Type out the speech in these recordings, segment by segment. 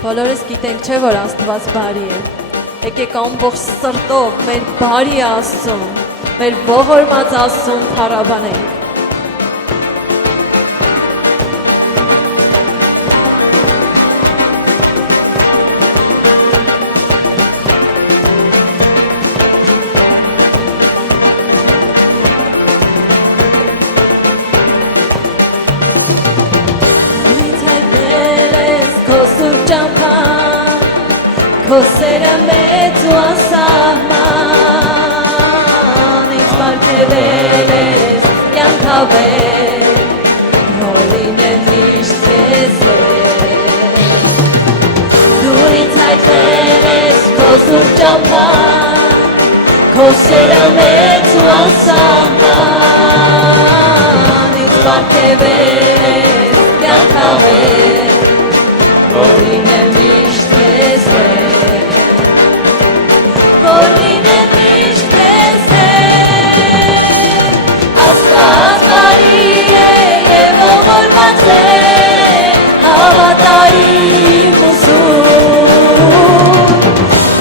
Բոլորս գիտենք չէ, որ Աստված բարի է։ Եկեք ամբողջ սրտով մեր բարի Աստծուն, մեր ողորմած Աստծուն փառաբանենք։ Քոսերը մեծ ու անսահման, ինձ պարգևել ես կյանքավեր, հորին է միշտ քեզ հետ։ Դու ինձ հայտնվել ես քո սուրբ ճամփան, քոսերը մեծ ու անսահման, ինձ պարգևել ես կյանքավեր, հորին է միշտ քեզ հետ։ Հավատարիմ ուսում,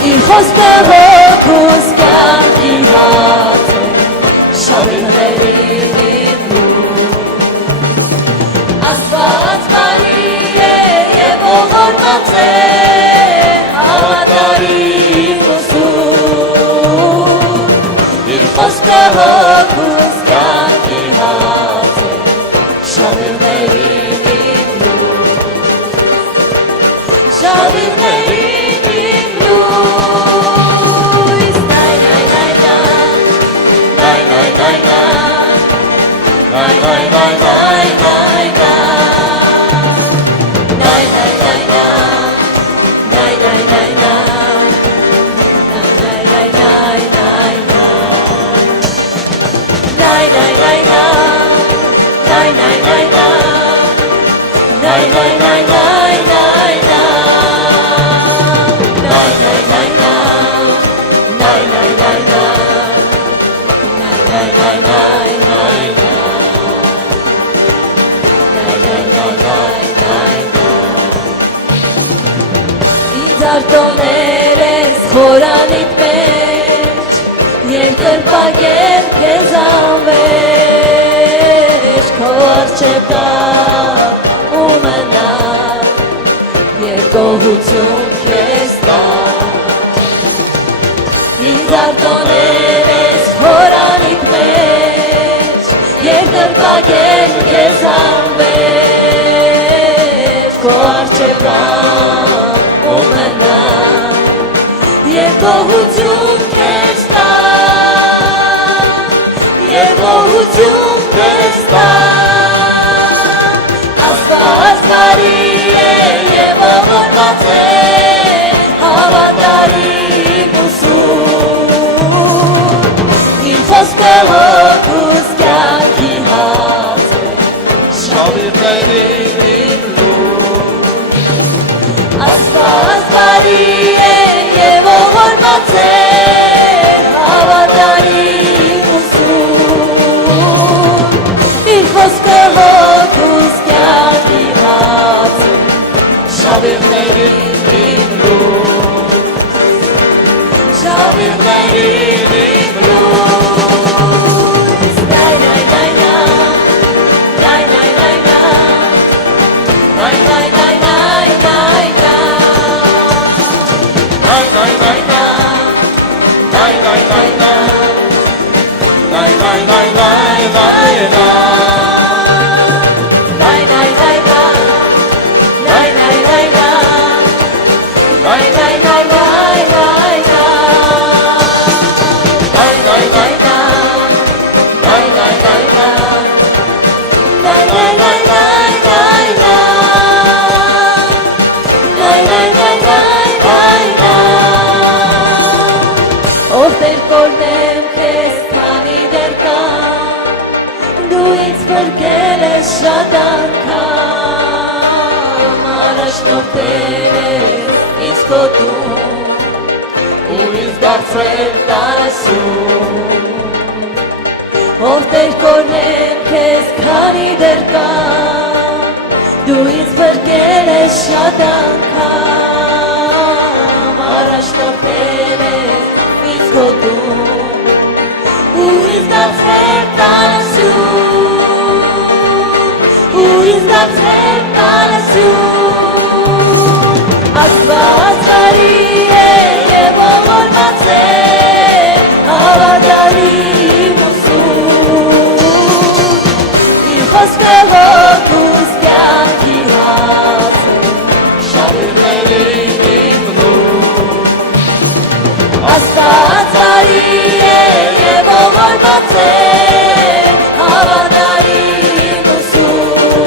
իր խոսքը հոգուս կյանքի հաց է, շավիղներին իմ լույս։ Աստված բարի է և ողորմած է, հավատարիմ ուսում, իր խոսքը հոգուս կյանքի հաց է, շավիղներին Շավիղներին իմ լույս, նայ, նայ, նայ, նայ, նայ, նայ, նայ, նայ, նայ, նայ, նայ, Արտոներ ես խորանիտ մեջ, երկրպագել քեզ անվեջ, քո առջև տալ ու մնալ, երկողություն քեզ տալ։ Ինձ արտոներ ես խորանիտ մեջ, երկրպագել քեզ անվեջ, քո առջև տալ Երկողություն քեզ տալ, երկողություն քեզ տալ, Աստված բարի է և ողորմած է, հավատարիմ ուսում, իր խոսքը հոգուս կյանքի հաց է, շավիղներին իմ լույս։ Աստված բարի է և ողորմած է, հավատարիմ ուսում, իր խոսքը հոգուս կյանքի հաց է, շավիղներին իմ լույս, շավիղներին իմ լույս, նայ, նայ, նայ, նայ, նայ, նայ, նայ, նայ, նայ, Շատ անգամ առաջնորդել ես ինձ քո տուն ու ինձ դարձրել տասում Ով տեր կորնեմ քեզ քանի դեռ կամ դու ինձ եկել ես շատ անգամ առաջնորդել ես ինձ քո տուն ու ինձ դարձրել տանասուն ու ինձ դարձրել տանասուն Աստված բարի է և ողորմած է հավատարիմ ուսուն իր խոսքը հոգուս կյանքի հաց է շավիղներին իմնում Աստված բարի է և ողորմած է հավատարիմ ուսուն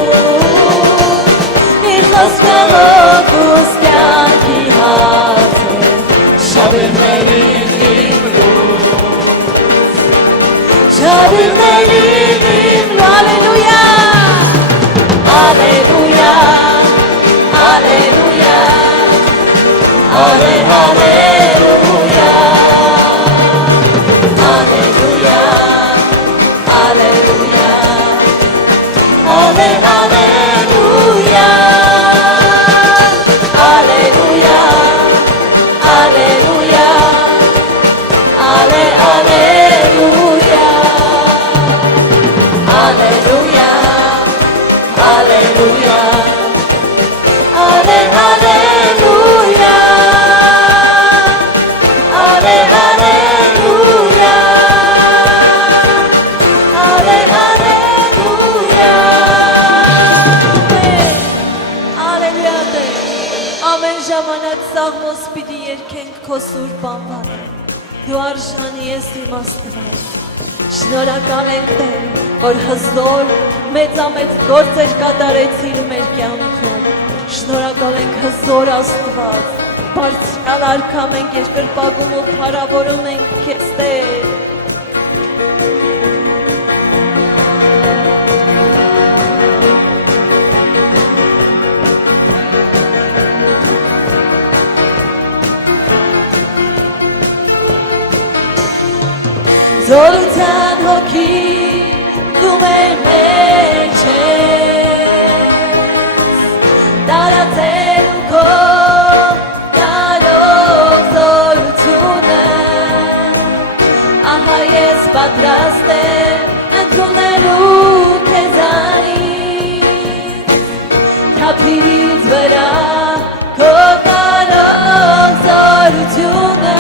իր խոսքը հոգուս կյանքի հաց է շավիղներին Շավիղներին իմնում Ալելույա Ալելույա Ալելույա Ալելույա Ալելույա Ալելույա Ալելույա Ալելույա Ալելույա Սաղմոս պիտի երկենք քո սուրբ անվանը Դու արժանի ես իմ Աստված Շնորհակալ ենք Տեր որ հզոր մեծամեծ գործեր կատարեցիր մեր կյանքում Շնորհակալ ենք հզոր Աստված Բարձրալ արքա մենք երկրպագում ու փառավորում ենք քեզ Տեր Զորության հոգի դու մեր մեջ ես Տարածելու քո կարող զորությունը Ահա ես պատրաստ եմ ընդունելու քեզանից Թափից վրա քո կարող զորությունը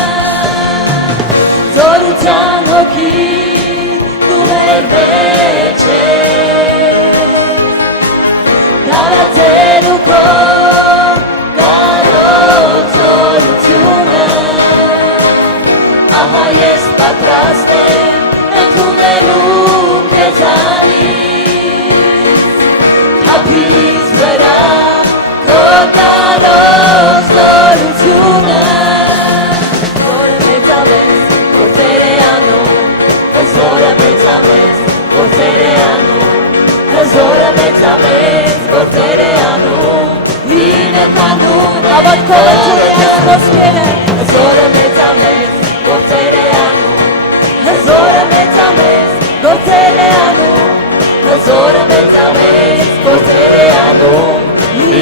Զորության հոգի դու մեր մեջ ես Տարածելու քո կարող զորությունը Ահա ես պատրաստ եմ ընդունելու քեզանից Թափից վրա քո կարող զորությունը Հզորը մեծամեծ գործեր է անում Հզորը մեծամեծ գործեր է անում Ինը կանում Հավատքով ես խոսքերը Հզորը մեծամեծ գործեր է անում Հզորը մեծամեծ գործեր է անում Հզորը մեծամեծ գործեր է անում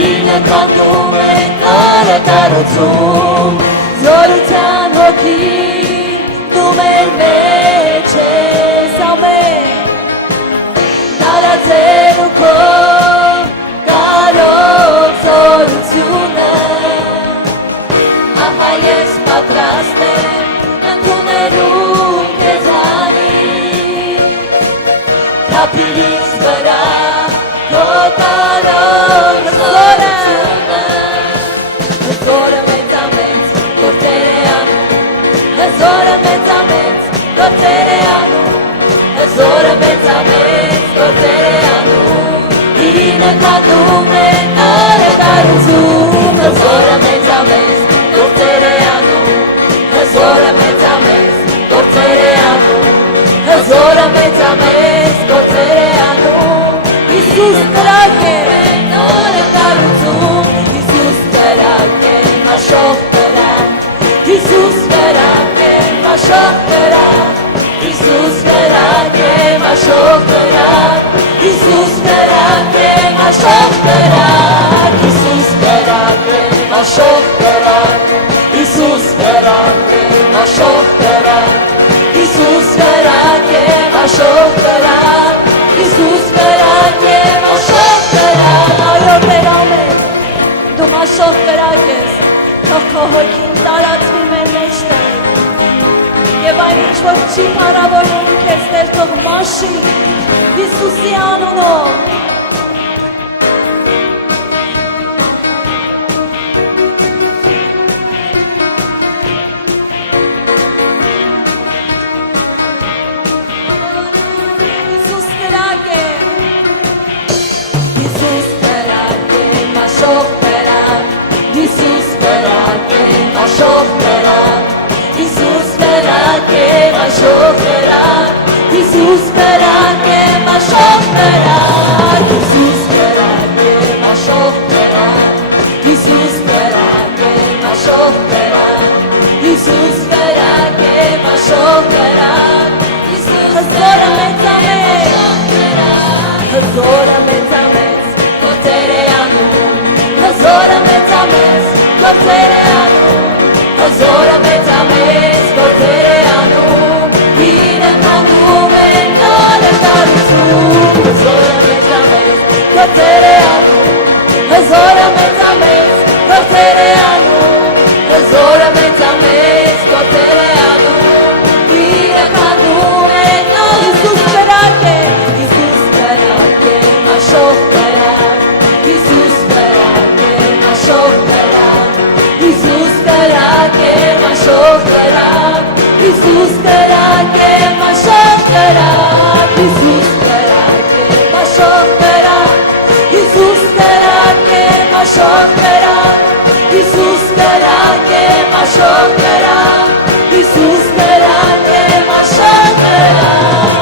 Ինը կանում է արատարություն Զորության հոգի դու մեր մեջ ես ամեն Տարածելու քո կարող զորությունը Ահա ես պատրաստ եմ ընդունելու քեզանից Թափից վրա քո կարող զորությունը Հզորը մեծամեծ գործեր է անում Հզորը մեծամեծ գործեր է անում Հզորը մեծամեծ գործեր է անում Ինը կանում է արատարություն Հզորը մեծամեծ գործեր է անում Հզորը մեծամեծ գործեր է անում Հզորը մեծամեծ գործեր է անում Հիսուս կրակ է արատարություն Հիսուս կրակ է մաշող կրակ Հիսուս կրակ է մաշող կրակ Հիսուս կրակ է մաշող կրակ Հիսուս կրակ է մաշող կրակ կրակ է, աշխող կրակ, Հիսուս կրակ է, աշխող կրակ, Հիսուս կրակ է, աշխող կրակ, Այո Տեր ամեն, դու աշխող կրակ ես, թող քո հոգին տարածվի մեր մեջտեղ, եւ այն ինչ որ չի փառավորում քեզ Տեր թող մաշի, Հիսուսի անունով, Հիսուս կրակ է, Հիսուս կրակ է, աշխող կրակ, Հիսուս կրակ է, աշխող կրակ, Հիսուս կրակ է, աշխող կրակ, Հիսուս կրակ է, աշխող կրակ, Հիսուս կրակ է, աշխող կրակ, Հիսուս կրակ է, աշխող կրակ, Հիսուս կրակ է, աշխող կրակ, հզորը մեծամեծ, Հզորը մեծամեծ, գործեր է անում, Հզորը մեծամեծ, գործեր է անում, Հզորը մեծամեծ, գործեր է անում, Հինը քանդում է նորը տարություն, Հզորը մեծամեծ, գործեր է անում, Հզորը մեծամեծ, գործեր է անում, Հզորը մեծամեծ, գործեր է անում, Հինը քանդում է նորը Հիսուս կրակ է, Հիսուս կրակ է, աշխող կրակ, Հիսուս կրակ է, աշխող կրակ, Հիսուս կրակ է, աշխող կրակ, Հիսուս կրակ է, աշխող կրակ, Հիսուս կրակ է, աշխող կրակ, Հիսուս կրակ է, աշխող կրակ, Հիսուս կրակ է, աշխող կրակ, Հիսուս կրակ է, աշխող կրակ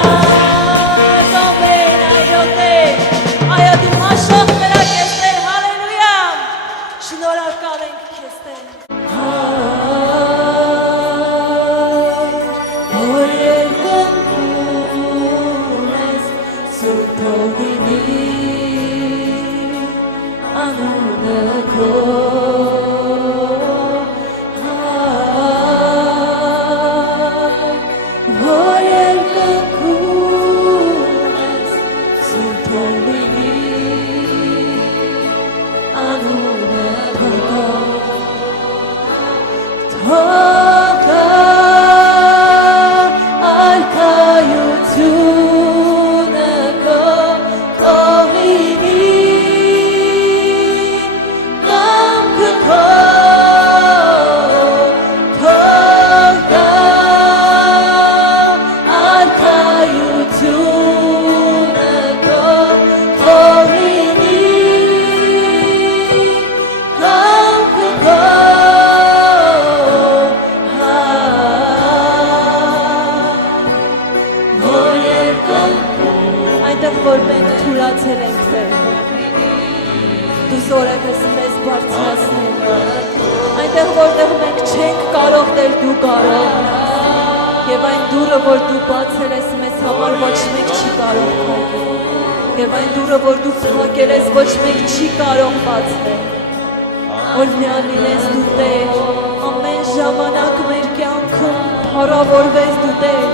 ամեն, այո Տեր, այո դու աշխող կրակ ես Տեր, հալելույա, շնորհակալ ենք քեզ Տեր, Որ երկնքում ես Սուրբ Հովինի անունը քո Որ երկնքում ես Սուրբ Հովինի անունը քո Թողա արքայությունը քո թողինի կամքը քո թողա արքայությունը քո թողինի կամքը քո այնտեղ որ մենք թուլացել ենք Տեր, դու զորևս մեզ բարձրացնել, այնտեղ որտեղ մենք չենք կարող Տեր դու կարող, եւ այն դուռը որ դու բացել ես մեզ համար ոչ մեկ չի կարող փակել, եւ այն դուռը որ դու փակել ես ոչ մեկ չի կարող բացել, օրհնյալ լինես դու Տեր, ամեն ժամանակ մեր կյանքում փառավորվես դու Տեր,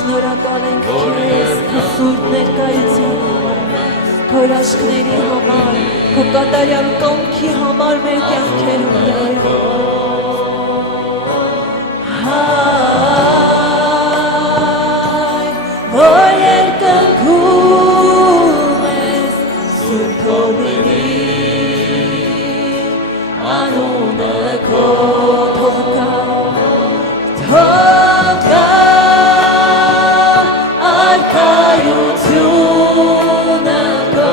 շնորհակալ ենք քեզ քո սուրբ ներկայության համար, քո հրաշքների համար, քո կատարյալ կամքի համար մեր կյանքերում Տեր։ Հայ, որ երկնքում ես Սուրբ Հովինի անունը քո թողա արքայությունը քո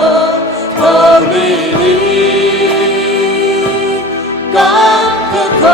թողնի կամքը քո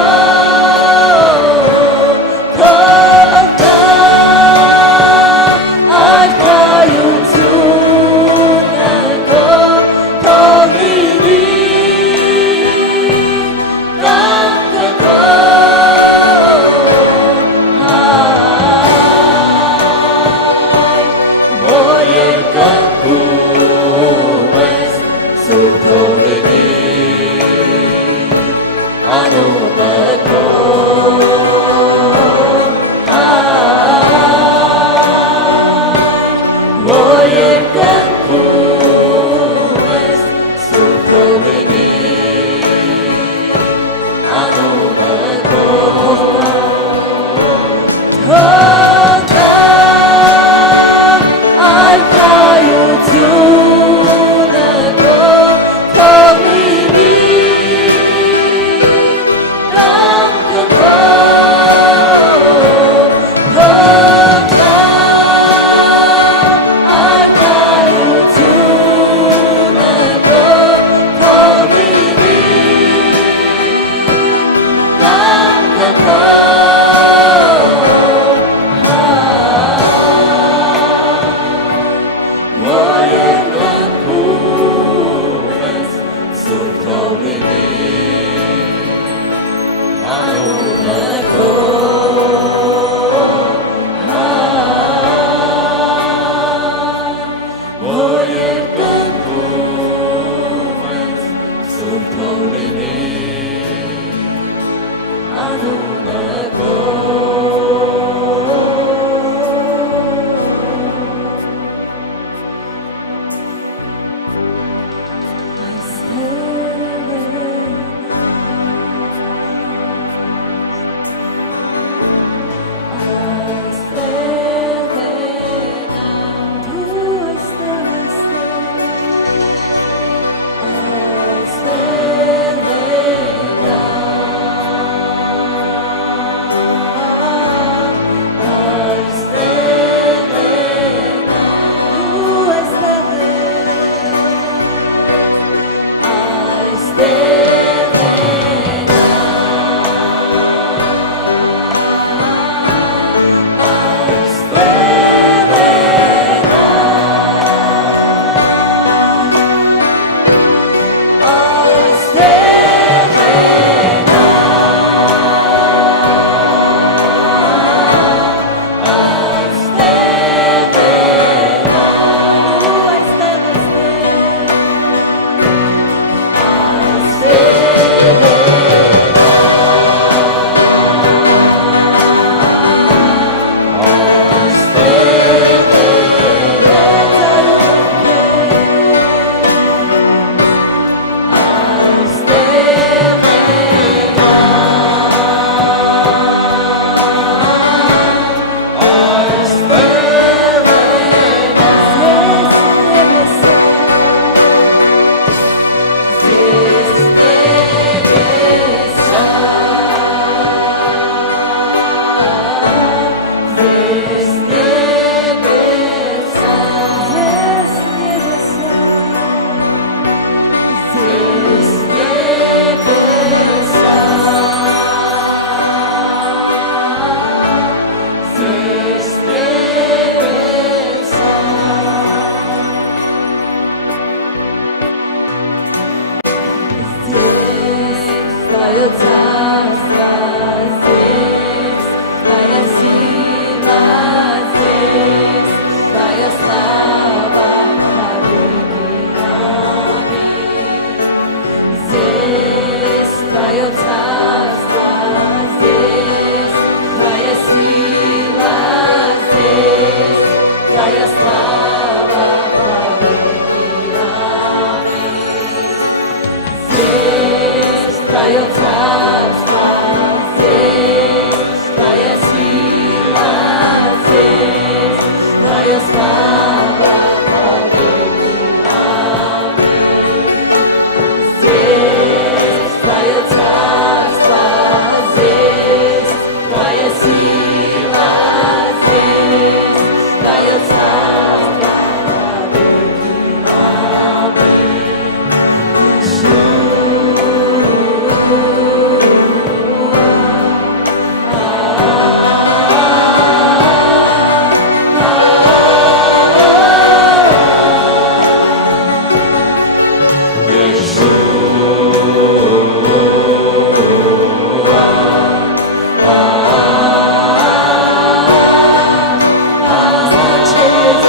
слава повеки. Аминь. Здесь Твое царство, здесь Твоя сила, здесь Твоя слава повеки. Аминь. Здесь Твое царство, здесь Твоя сила, здесь Твое царство повеки. Аминь. Значение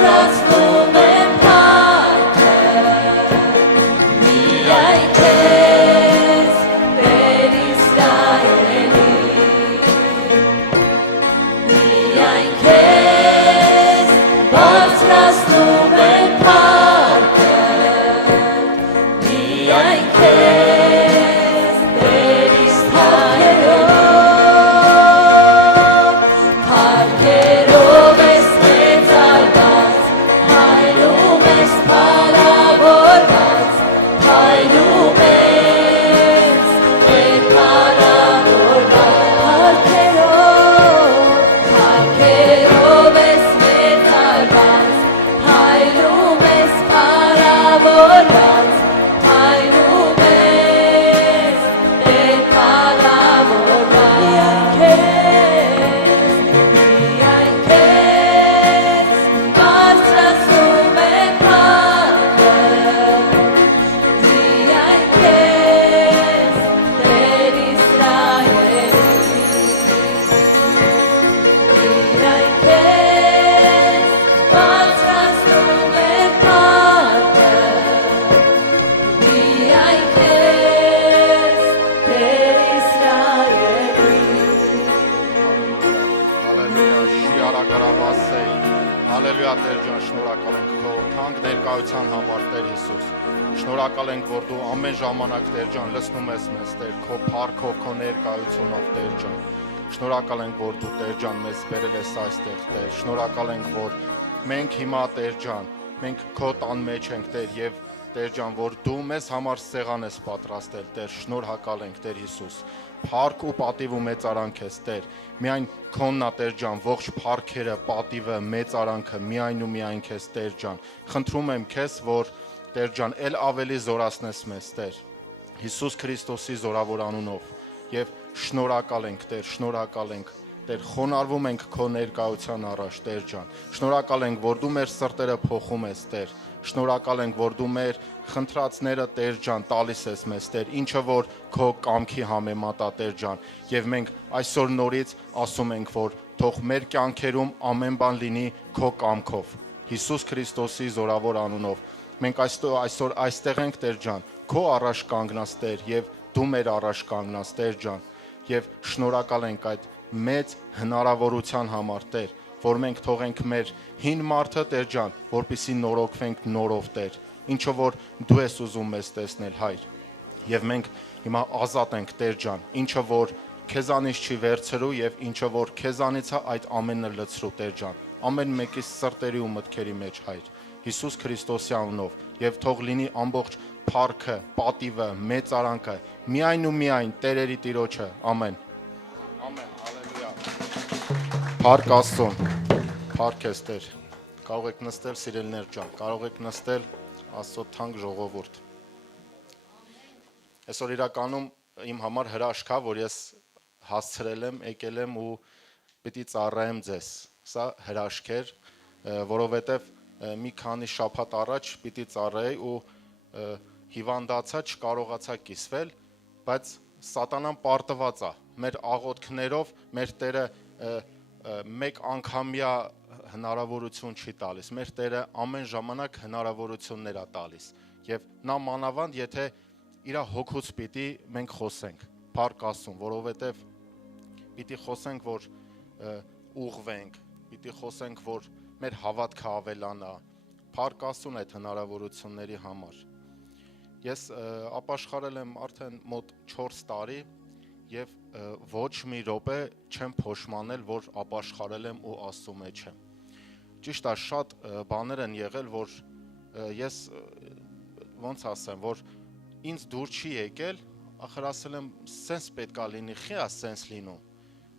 բարձրացնում եմ փառքը միայն քեզ Տեր Իսրայելի միայն քեզ բարձրացնում եմ փառքը միայն քեզ Տեր Իսրայելով փառքերով ես մեծարված հայրում ես փառավորված հայրում ես Տեր փառավորված փառքերով ես մեծարված հայրում ես փառավորված հայրում ես Տեր փառավորված միայն քեզ բարձրացնում եմ փառքը միայն քեզ Տեր Իսրայելի միայն քեզ բարձրացնում եմ փառքը միայն քեզ Տեր Իսրայելի Հալելույա, շիարագարաբասեի, հալելույա Տեր ջան, շնորհակալ ենք քո թանկ ներկայության համար Տեր Հիսուս։ Շնորհակալ ենք, որ դու ամեն ժամանակ Տեր ջան լցնում ես մեզ Տեր քո փառքով, քո ներկայությունով Տեր ջան։ Շնորհակալ ենք, որ դու Տեր ջան մեզ բերել ես այստեղ Տեր։ Շնորհակալ ենք, որ մենք հիմա Տեր ջան, մենք քո տան մեջ ենք Տեր եւ Տեր ջան, որ դու մեզ համար սեղան ես պատրաստել Տեր։ Շնորհակալ ենք Տեր Հիսուս։ Փառք ու պատիվ ու մեծարանք ես Տեր։ Միայն քոնն է Տեր ջան, ողջ փառքերը, պատիվը, մեծարանքը միայն ու միայն քեզ Տեր ջան։ Խնդրում եմ քեզ, որ Տեր ջան, ել ավելի զորացնես մեզ Տեր։ Հիսուս Քրիստոսի զորավոր անունով եւ շնորհակալ ենք Տեր, շնորհակալ ենք Տեր, խոնարհվում ենք քո ներկայության առաջ Տեր ջան։ Շնորհակալ ենք, որ դու մեր սրտերը փոխում ես Տեր։ Շնորհակալ ենք, որ դու մեր խնդրածները Տեր ջան տալիս ես մեզ Տեր, ինչը որ քո կամքի համեմատ է Տեր ջան։ Եվ մենք այսօր նորից ասում ենք, որ թող մեր կյանքերում ամեն բան լինի քո կամքով։ Հիսուս Քրիստոսի զորավոր անունով։ Մենք այսօր այստեղ ենք Տեր ջան, քո առաջ կանգնած Տեր եւ դու մեր առաջ կանգնած Տեր ջան։ Եվ շնորհակալ ենք այդ մեծ հնարավորության համար Տեր, որ մենք թողենք մեր հին մարդը Տեր ջան, որպեսզի նորոգվենք նորով Տեր, ինչը որ դու ես ուզում մեզ տեսնել Հայր։ Եվ մենք հիմա ազատ ենք Տեր ջան, ինչը որ քեզանից չի վերցրու եւ ինչը որ քեզանից է այդ ամենը լցրու Տեր ջան։ Ամեն մեկի սրտերի ու մտքերի մեջ Հայր։ Հիսուս Քրիստոսի անունով եւ թող լինի ամբողջ փառքը, պատիվը, մեծարանքը միայն ու միայն Տերերի Տիրոջը։ Ամեն։ Ամեն, հալելույա։ Փառք Աստծուն։ Փառք ես Տեր։ Կարող եք նստել սիրելիներ ջան, կարող եք նստել Աստծո թանկ ժողովուրդ։ Այսօր իրականում իմ համար հրաշք է, որ ես հասցրել եմ, եկել եմ ու պիտի ծառայեմ ձեզ։ Սա հրաշք էր, որովհետև մի քանի շաբաթ առաջ պիտի ծառայեի ու հիվանդացա, չկարողացա կիսվել, բայց սատանան պարտված է մեր աղոթքներով, մեր Տերը մեկ անգամյա հնարավորություն չի տալիս, մեր Տերը ամեն ժամանակ հնարավորություններ է տալիս եւ նա մանավանդ եթե իր հոգուց պիտի մենք խոսենք, փառք Աստծուն, որովհետեւ պիտի խոսենք, որ ուղղվենք, պիտի խոսենք, որ մեր հավատքը ավելանա, փառք Աստծուն այդ հնարավորությունների համար։ Ես ապաշխարել եմ արդեն մոտ 4 տարի եւ ոչ մի րոպե չեմ փոշմանել, որ ապաշխարել եմ ու Աստծո մեջ եմ։ Ճիշտ է, շատ բաներ են եղել, որ ես ոնց ասեմ, որ ինձ դուր չի եկել, ախր ասել եմ, սենս պետքա լինի, խի է սենս լինում,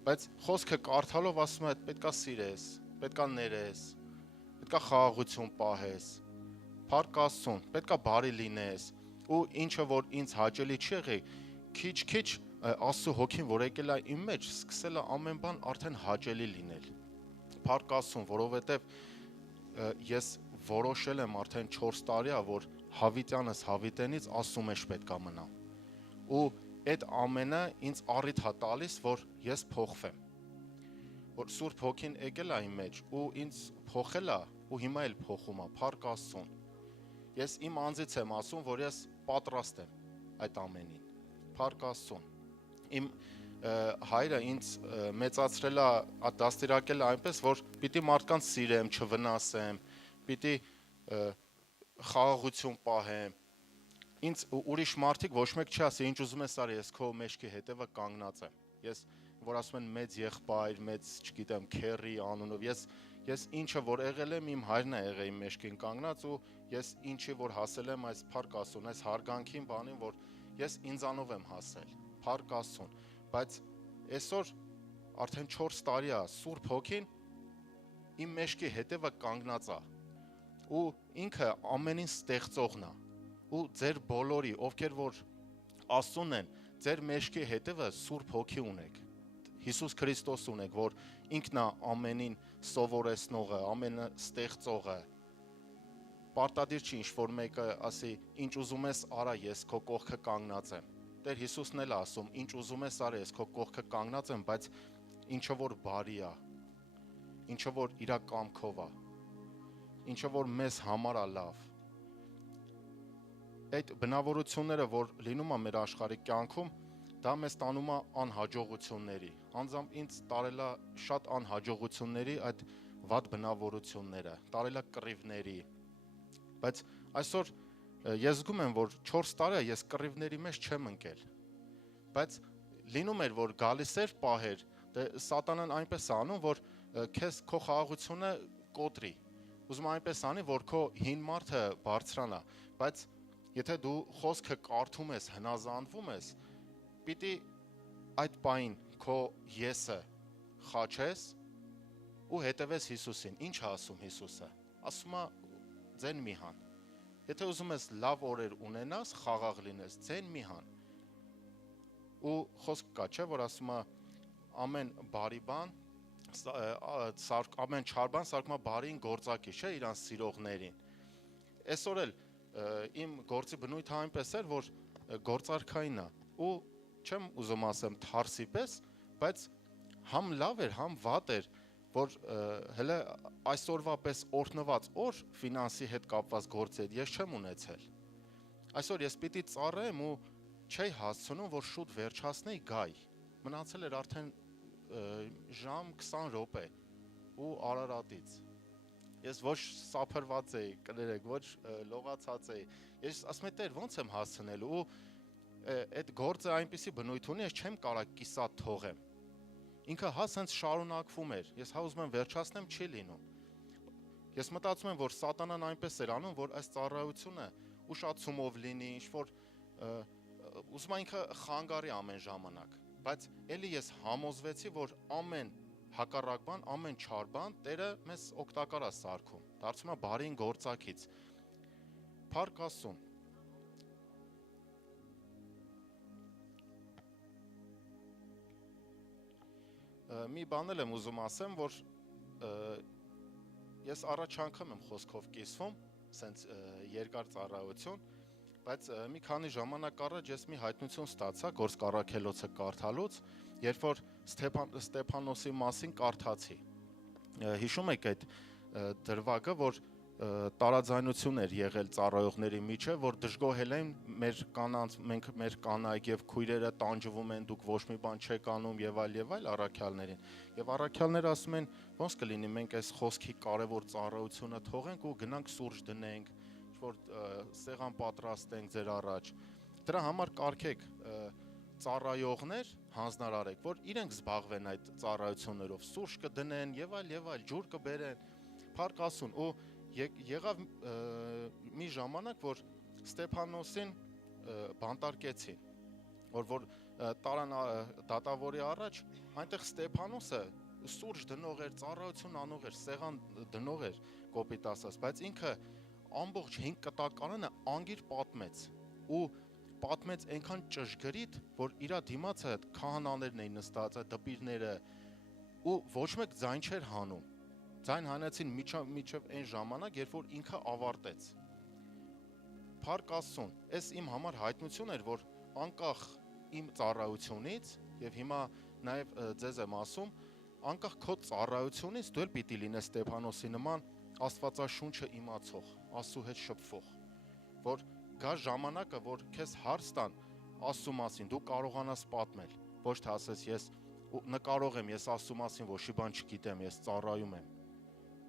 բայց խոսքը կարդալով ասում եմ, պետքա սիրես, պետքա ներես, պետքա խաղաղություն պահես, փառք Աստծուն, պետքա բարի լինես, ու ինչը որ ինձ հաճելի չի եղել, քիչ-քիչ Աստծո հոգին, որ եկել է իմ մեջ, սկսել է ամեն բան արդեն հաճելի լինել։ Փառք Աստծուն, որովհետև ես որոշել եմ արդեն 4 տարի է, որ հավիտյանս հավիտենից Աստծո մեջ պետքա մնամ։ Ու այդ ամենը ինձ առիթ է տալիս, որ ես փոխվեմ։ Որ Սուրբ Հոգին եկել է իմ մեջ ու ինձ փոխել է ու հիմա էլ փոխում է, փառք Աստծուն։ Ես իմ անձից եմ ասում, որ ես պատրաստ եմ այդ ամենին։ Փառք Աստծուն։ Իմ հայրը ինձ մեծացրել է, դաստիարակել է այնպես, որ պիտի մարդկանց սիրեմ, չվնասեմ, պիտի խաղաղություն պահեմ։ Ինձ ուրիշ մարդիկ ոչ մեկ չի ասի, ինչ ուզում ես արի, ես քո մեջքի հետևը կանգնած եմ։ Ես որ ասում են մեծ եղբայր, մեծ, չգիտեմ, քերի անունով, ես ինչը որ եղել եմ, իմ հայրն է եղել իմ մեջքին կանգնած ու ես ինչի որ հասել եմ այս փառք Աստծուն, այս հարգանքին բանին, որ ես ինձանով եմ հասել։ Փառք Աստծուն, բայց այսօր արդեն 4 տարի է Սուրբ Հոգին իմ մեջքի հետևը կանգնած է ու ինքը ամենին ստեղծողն է ու ձեր բոլորի, ովքեր որ Աստծուն են, ձեր մեջքի հետևը Սուրբ Հոգի ունեք, Հիսուս Քրիստոս ունեք, որ ինքն է ամենին սովորեցնողը, ամենը ստեղծողը։ Պարտադիր չի ինչ-որ մեկը ասի, ինչ ուզում ես արա, ես քո կողքը կանգնած եմ։ Տեր Հիսուսն էլ է ասում, ինչ ուզում ես արա, ես քո կողքը կանգնած եմ, բայց ինչը որ բարի է, ինչը որ իր կամքով է, ինչը որ մեզ համար է լավ։ Այդ բնավորությունները, որ լինում է մեր աշխարհի կյանքում, դա մեզ տանում է անհաջողությունների։ Անձամբ ինձ տարել է շատ անհաջողությունների այդ վատ բնավորությունները, տարել է կռիվների։ Բայց այսօր ես զգում եմ, որ 4 տարի ես կռիվների մեջ չեմ ընկել։ Բայց լինում էր, որ գալիս էր պահեր, սատանան այնպես է անում, որ քեզ քո խաղաղությունը կոտրի։ Ուզում այնպես անի, որ քո հին մարդը բարձրանա, բայց եթե դու խոսքը կարդում ես, հնազանդվում ես, պիտի այդ պահին քո եսը խաչես ու հետևես Հիսուսին։ Ինչ է ասում Հիսուսը։ Ասում է ձեն մի հան։ Եթե ուզում ես լավ օրեր ունենաս, խաղաղ լինես, ձեն մի հան։ Ու խոսք կա, չէ, որ ասում է ամեն բարի բան, ամեն չար բան սարքում է բարին գործակի, չէ, իրան սիրողներին։ Այսօր էլ իմ գործի բնույթը այնպես էր, որ գործարքային է ու չեմ ուզում ասեմ թարսի պես, բայց համ լավ էր, համ վատ էր, որ հələ այսօրվա պես օրհնված օր ֆինանսի հետ կապված գործի հետ ես չեմ ունեցել։ Այսօր ես պիտի ծառայեմ ու չէի հասցնում, որ շուտ վերջացնեի գայ։ Մնացել էր արդեն ժամ 20 րոպե ու Արարատից։ Ես ոչ սափրված էի, կներեք, ոչ լողացած էի։ Ես ասում եմ, Տեր, ո՞նց եմ հասցնելու ու այդ գործը այնպեսի բնույթ ունի, ես չեմ կարող կիսատ թողեմ։ Ինքը հա սենց շարունակվում էր։ Ես հա ուզում եմ վերջացնեմ, չի լինում։ Ես մտածում եմ, որ սատանան այնպես էր անում, որ այս ծառայությունը ուշացումով լինի, ինչ որ ուզում եմ ինքը խանգարի ամեն ժամանակ։ Բայց ելի ես համոզվեցի, որ ամեն հակառակ բան, ամեն չար բան Տերը մեզ օգտակար է սարքում, դարձում է բարին գործակից։ Փառք Աստծուն։ Մի բան եմ ուզում ասեմ, որ ես առաջ անգամ եմ խոսքով կիսվում, սենց երկար ծառայություն, բայց մի քանի ժամանակ առաջ ես մի հայտնություն ստացա Գործք առաքելոցը կարդալուց, երբ որ Ստեփանոսի մասին կարդացի։ Հիշում եք այդ դրվագը, որ տարաձայնություն էր եղել ծառայողների միջև, որ դժգոհել են մեր կանանց, մենք մեր կանայք եւ քույրերը տանջվում են, դուք ոչ մի բան չեք անում եւ այլ առաքյալներին։ Եվ առաքյալները ասում են, ոնց կլինի մենք այս խոսքի կարևոր ծառայությունը թողենք ու գնանք սուրճ դնենք, որ սեղան պատրաստենք ձեր առաջ։ Դրա համար կարգեք ծառայողներ հանձնարարեք, որ իրենք զբաղվեն այդ ծառայություններով, սուրճ կդնեն եւ այլ, ջուր կբերեն։ Փառք Աստծուն ու եղավ մի ժամանակ, որ Ստեփանոսին բանտարկեցին, որ տարան դատավորի առաջ այնտեղ Ստեփանոսը սուրճ դնող էր, ծառայություն անող էր, սեղան դնող էր, կոպիտ ասած, բայց ինքը ամբողջ 5 կտակարանը անգիր պատմեց ու պատմեց այնքան ճշգրիտ, որ իր դիմացը քահանաներն էին նստած, դպիրները ու ոչ մեկ ձայն չէր հանում։ Ձայն հանեցին միջև այն ժամանակ, երբ որ ինքը ավարտեց։ Փառք Աստծուն, այս իմ համար հայտնություն էր, որ անկախ իմ ծառայությունից եւ հիմա նաեւ ձեզ եմ ասում, անկախ քո ծառայությունից դու էլ պիտի լինես Ստեփանոսի նման Աստվածաշունչը իմացող, Աստծո հետ շփվող, որ գա ժամանակը, որ քեզ հարց տան Աստծո մասին, դու կարողանաս պատմել, ոչ թե ասես ես նկարող եմ, ես Աստծո մասին ոչի բան չգիտեմ, ես ծառայում եմ։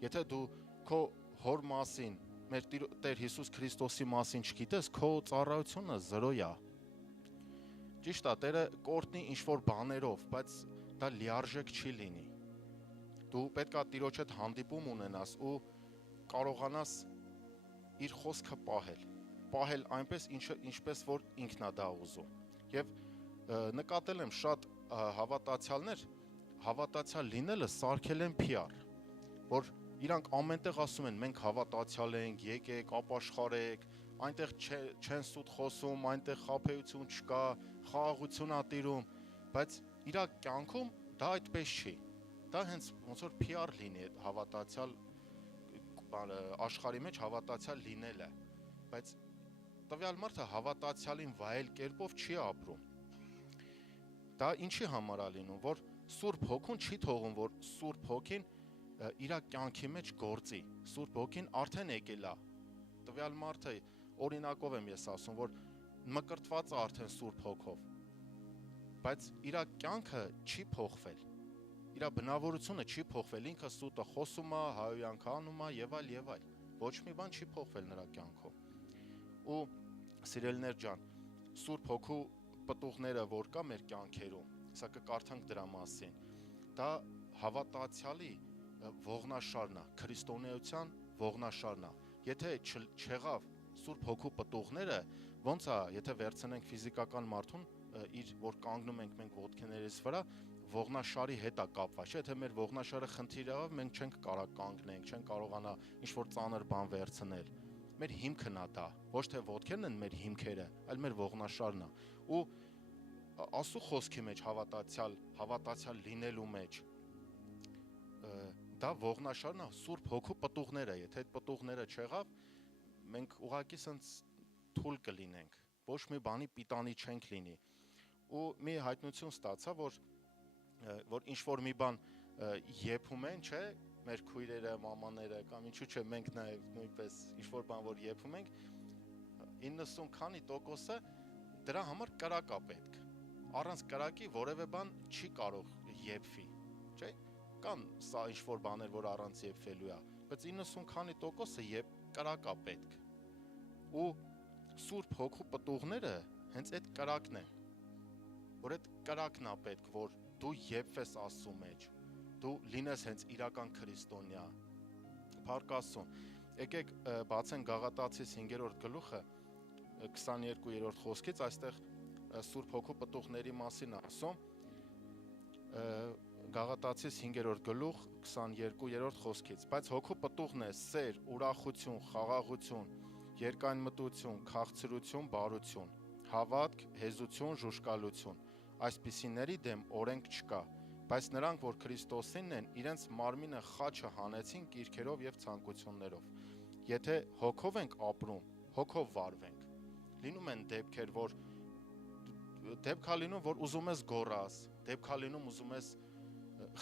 Եթե դու քո հոր մասին, մեր Տեր Հիսուս Քրիստոսի մասին չգիտես, քո ծառայությունը զրո է։ Ճիշտ է, Տերը կորտնի ինչ-որ բաներով, բայց դա լիարժեք չի լինի։ Դու պետք է Տիրոջ հետ հանդիպում ունենաս ու կարողանաս իր խոսքը պահել այնպես, ինչպես որ ինքն է դա ուզում։ Եվ նկատել եմ շատ հավատացյալ լինելը սարքել են PR, որ իրանք ամենտեղ ասում են մենք հավատացյալ ենք, եկեք, ապաշխարեք, այնտեղ չեն սուտ խոսում, այնտեղ խաբեություն չկա, խաղաղություն ա տիրում, բայց իր կյանքում դա այդպես չի։ Դա հենց ոնց որ PR լինի հավատացյալ աշխարհի մեջ հավատացյալ լինելը, բայց տվյալ մարդը հավատացյալին վայել կերպով չի ապրում։ Դա ինչի համար է լինում, որ Սուրբ Հոգուն չի թողում, որ Սուրբ Հոգին իր կյանքի մեջ գործի։ Սուրբ Հոգին արդեն եկել է։ Տվյալ մարդը, օրինակով եմ ես ասում, որ մկրտված է արդեն Սուրբ Հոգով, բայց իր կյանքը չի փոխվել։ Իր բնավորությունը չի փոխվել, ինքը սուտը խոսում է, հայոյանք անում է եւ այլ։ Ոչ մի բան չի փոխվել նրա կյանքում։ Ու սիրելիներ ջան, Սուրբ Հոգու պտուղները որ կա մեր կյանքերում, սա կկարդանք դրա մասին, դա հավատացյալի ողնաշարն է, քրիստոնեության ողնաշարն է։ Եթե չեղավ Սուրբ Հոգու պտուղները, ոնց է, եթե վերցնենք ֆիզիկական մարդուն, իր որ կանգնում ենք մենք ոտքերից վրա, ողնաշարի հետ է կապված, չէ՞, եթե մեր ողնաշարը խնդիր եղավ, մենք չենք կարող կանգնենք, չենք կարողանա ինչ-որ ծանր բան վերցնել։ Մեր հիմքն է դա, ոչ թե ոտքերն են մեր հիմքերը, այլ մեր ողնաշարն է։ Ու Աստծո խոսքի մեջ հավատացյալ լինելու մեջ դա ողնաշարն է, Սուրբ Հոգու պտուղները, եթե այդ պտուղները չեղավ, մենք ուղղակի սենց թույլ կլինենք, ոչ մի բանի պիտանի չենք լինի։ Ու մի հայտնություն ստացա, որ ինչ-որ մի բան եփում են, չէ, մեր քույրերը, մամաները կամ ինչու՞ չէ, մենք նաև նույնպես ինչ-որ բան որ եփում ենք, 90 քանի տոկոսը դրա համար կրակ է պետք։ Առանց կրակի որևէ բան չի կարող եփվի, չէ՞։ Կան սա ինչ-որ բաներ, որ առանց եփվելու է, բայց 90 քանի տոկոսը կրակ է պետք։ Ու Սուրբ Հոգու պտուղները հենց այդ կրակն են, որ այդ կրակն է պետք, որ դու եփվես Աստծո մեջ, դու լինես հենց իրական քրիստոնյա։ Փառք Աստծուն։ Եկեք բացենք Գաղատացիս 5-րդ գլուխը 22-րդ խոսքից, այստեղ Սուրբ Հոգու պտուղների մասին ասում։ Գաղատացիս 5-րդ գլուխ 22-րդ խոսքից, բայց հոգու պտուղն է սեր, ուրախություն, խաղաղություն, երկայնմտություն, քաղցրություն, բարություն, հավատք, հեզություն, ժուժկալություն, այսպիսիների դեմ օրենք չկա, բայց նրանք, որ Քրիստոսինն են, իրենց մարմինը խաչը հանեցին կիրքերով եւ ցանկություններով։ Եթե հոգով ենք ապրում, հոգով վարվենք։ Լինում են դեպքեր, որ դեպքա լինում, որ ուզում ես գոռաս, դեպքա լինում ուզում ես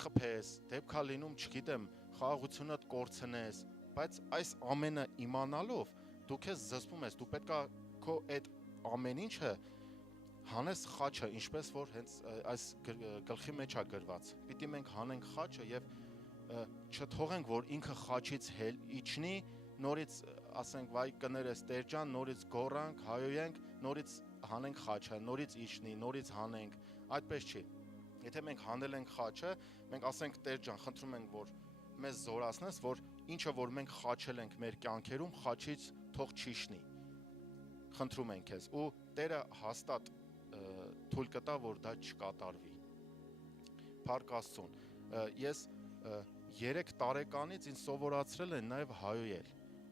խփես, դեպքա լինում, չգիտեմ, խաղաղությունդ կորցնես, բայց այս ամենը իմանալով դու քեզ զսպում ես, դու պետքա քո այդ ամեն ինչը հանես խաչը, ինչպես որ հենց այս գլխի մեջ է գրված։ Պիտի մենք հանենք խաչը եւ չթողենք, որ ինքը խաչից իջնի, նորից ասենք վայ կներես Տեր ջան, նորից գոռանք, հայոյենք, նորից հանենք խաչը, նորից իջնի, նորից հանենք, այդպես չի։ Եթե մենք հանել ենք խաչը, մենք ասենք Տեր ջան, խնդրում ենք, որ մեզ զորացնես, որ ինչը որ մենք խաչել ենք մեր կյանքերում, խաչից թող չիջնի։ Խնդրում ենք քեզ, ու Տերը հաստատ թույլ կտա, որ դա չկատարվի։ Փառք Աստծուն։ Ես 3 տարեկանից ինձ սովորացրել են նաև հայոյել,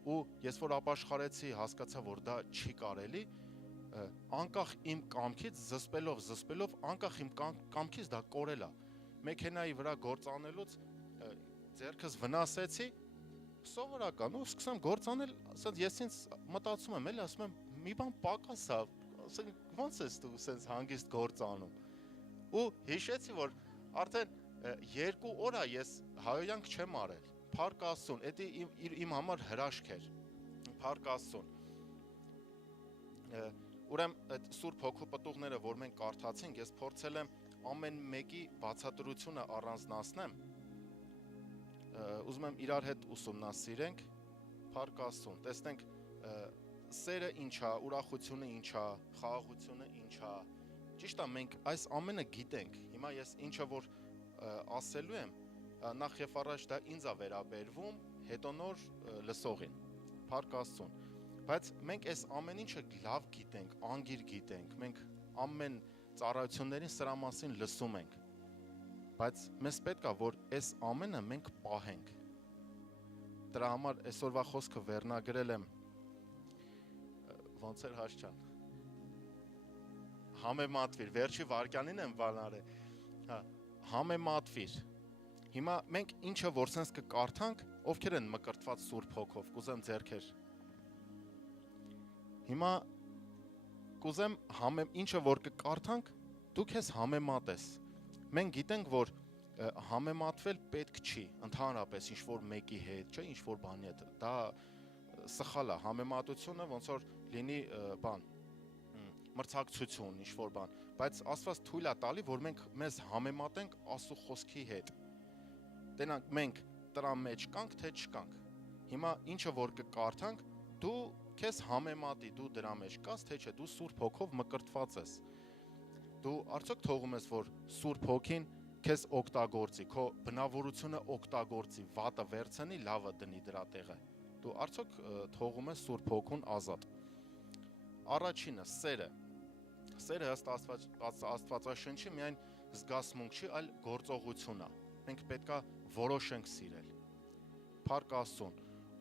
ու ես որ ապաշխարեցի, հասկացա, որ դա չի կարելի, անկախ իմ կամքից զսպելով, անկախ իմ կամքից դա կորել է։ Մեքենայի վրա գործ անելուց ձեռքս վնասեցի, սովորական, ու սկսեմ գործ անել, ասած ես ինձ մտածում եմ, էլի ասում եմ, մի բան պակաս է, ասենք ո՞նց ես դու սենց հանգիստ գործ անում։ Ու հիշեցի, որ արդեն 2 օր է ես հայոյանք չեմ արել, Փառք Աստծուն, դա իմ համար հրաշք էր։ Փառք Աստծուն։ Ուրեմն այդ Սուրբ Հոգու պտուղները, որ մենք կարդացինք, ես փորձել եմ ամեն մեկի բացատրությունը առանձնացնեմ։ Ուզում եմ իրար հետ ուսումնասիրենք, Փառք Աստծուն, տեսնենք սերը ինչ է, ուրախությունը ինչ է, խաղաղությունը ինչ է։ Ճիշտ է, մենք այս ամենը գիտենք։ Հիմա ես ինչը որ ասելու եմ, նախ եւ առաջ դա ինձ է վերաբերվում, հետո նոր լսողին։ Փառք Աստծուն։ Բայց մենք այս ամեն ինչը լավ գիտենք, անգիր գիտենք։ Մենք ամեն ծառայություններին սրա մասին լսում ենք։ Բայց մեզ պետք է որ այս ամենը մենք պահենք։ Դրա համար այսօրվա խոսքը վերնագրել եմ ոնց էր Հաշչան։ Համեմատվիր, վերջի վարքյանին եմ բանարել։ Հա, համեմատվիր։ Հիմա մենք ինչը որ sense կկարդանք, ովքեր են մկրտված Սուրբ Հոգով, կուզեմ ձեռքեր։ Հիմա կուզեմ ինչը որ կկարդանք, դու քեզ համեմատես։ Մենք գիտենք, որ համեմատվել պետք չի, ընդհանրապես ինչ որ մեկի հետ, չէ, ինչ որ բանի հետ։ Դա սխալ է, համեմատությունը ոնց որ լինի բան, մրցակցություն, ինչ որ բան, բայց Աստված թույլ է տալի, որ մենք մեզ համեմատենք Աստծո խոսքի հետ։ Տենանք մենք դրա մեջ կանք, թե չկանք։ Հիմա ինչը որ կկարդանք, դու քեզ համեմատի, դու դրա մեջ կաս, թե չէ, դու Սուրբ Հոգով մկրտված ես։ Դու արդյոք թողում ես, որ Սուրբ Հոգին քեզ օգտագործի, քո բնավորությունը օգտագործի, վատը վերցնի, լավը դնի դրա տեղը։ Դու արդյոք թողում ես Սուրբ Հոգուն ազատ։ Առաջինը սերը։ Սերը ըստ Աստվածաշնչի միայն զգացմունք չի, այլ գործողություն է։ Մենք պետքա որոշենք սիրել։ Փառք Աստծուն։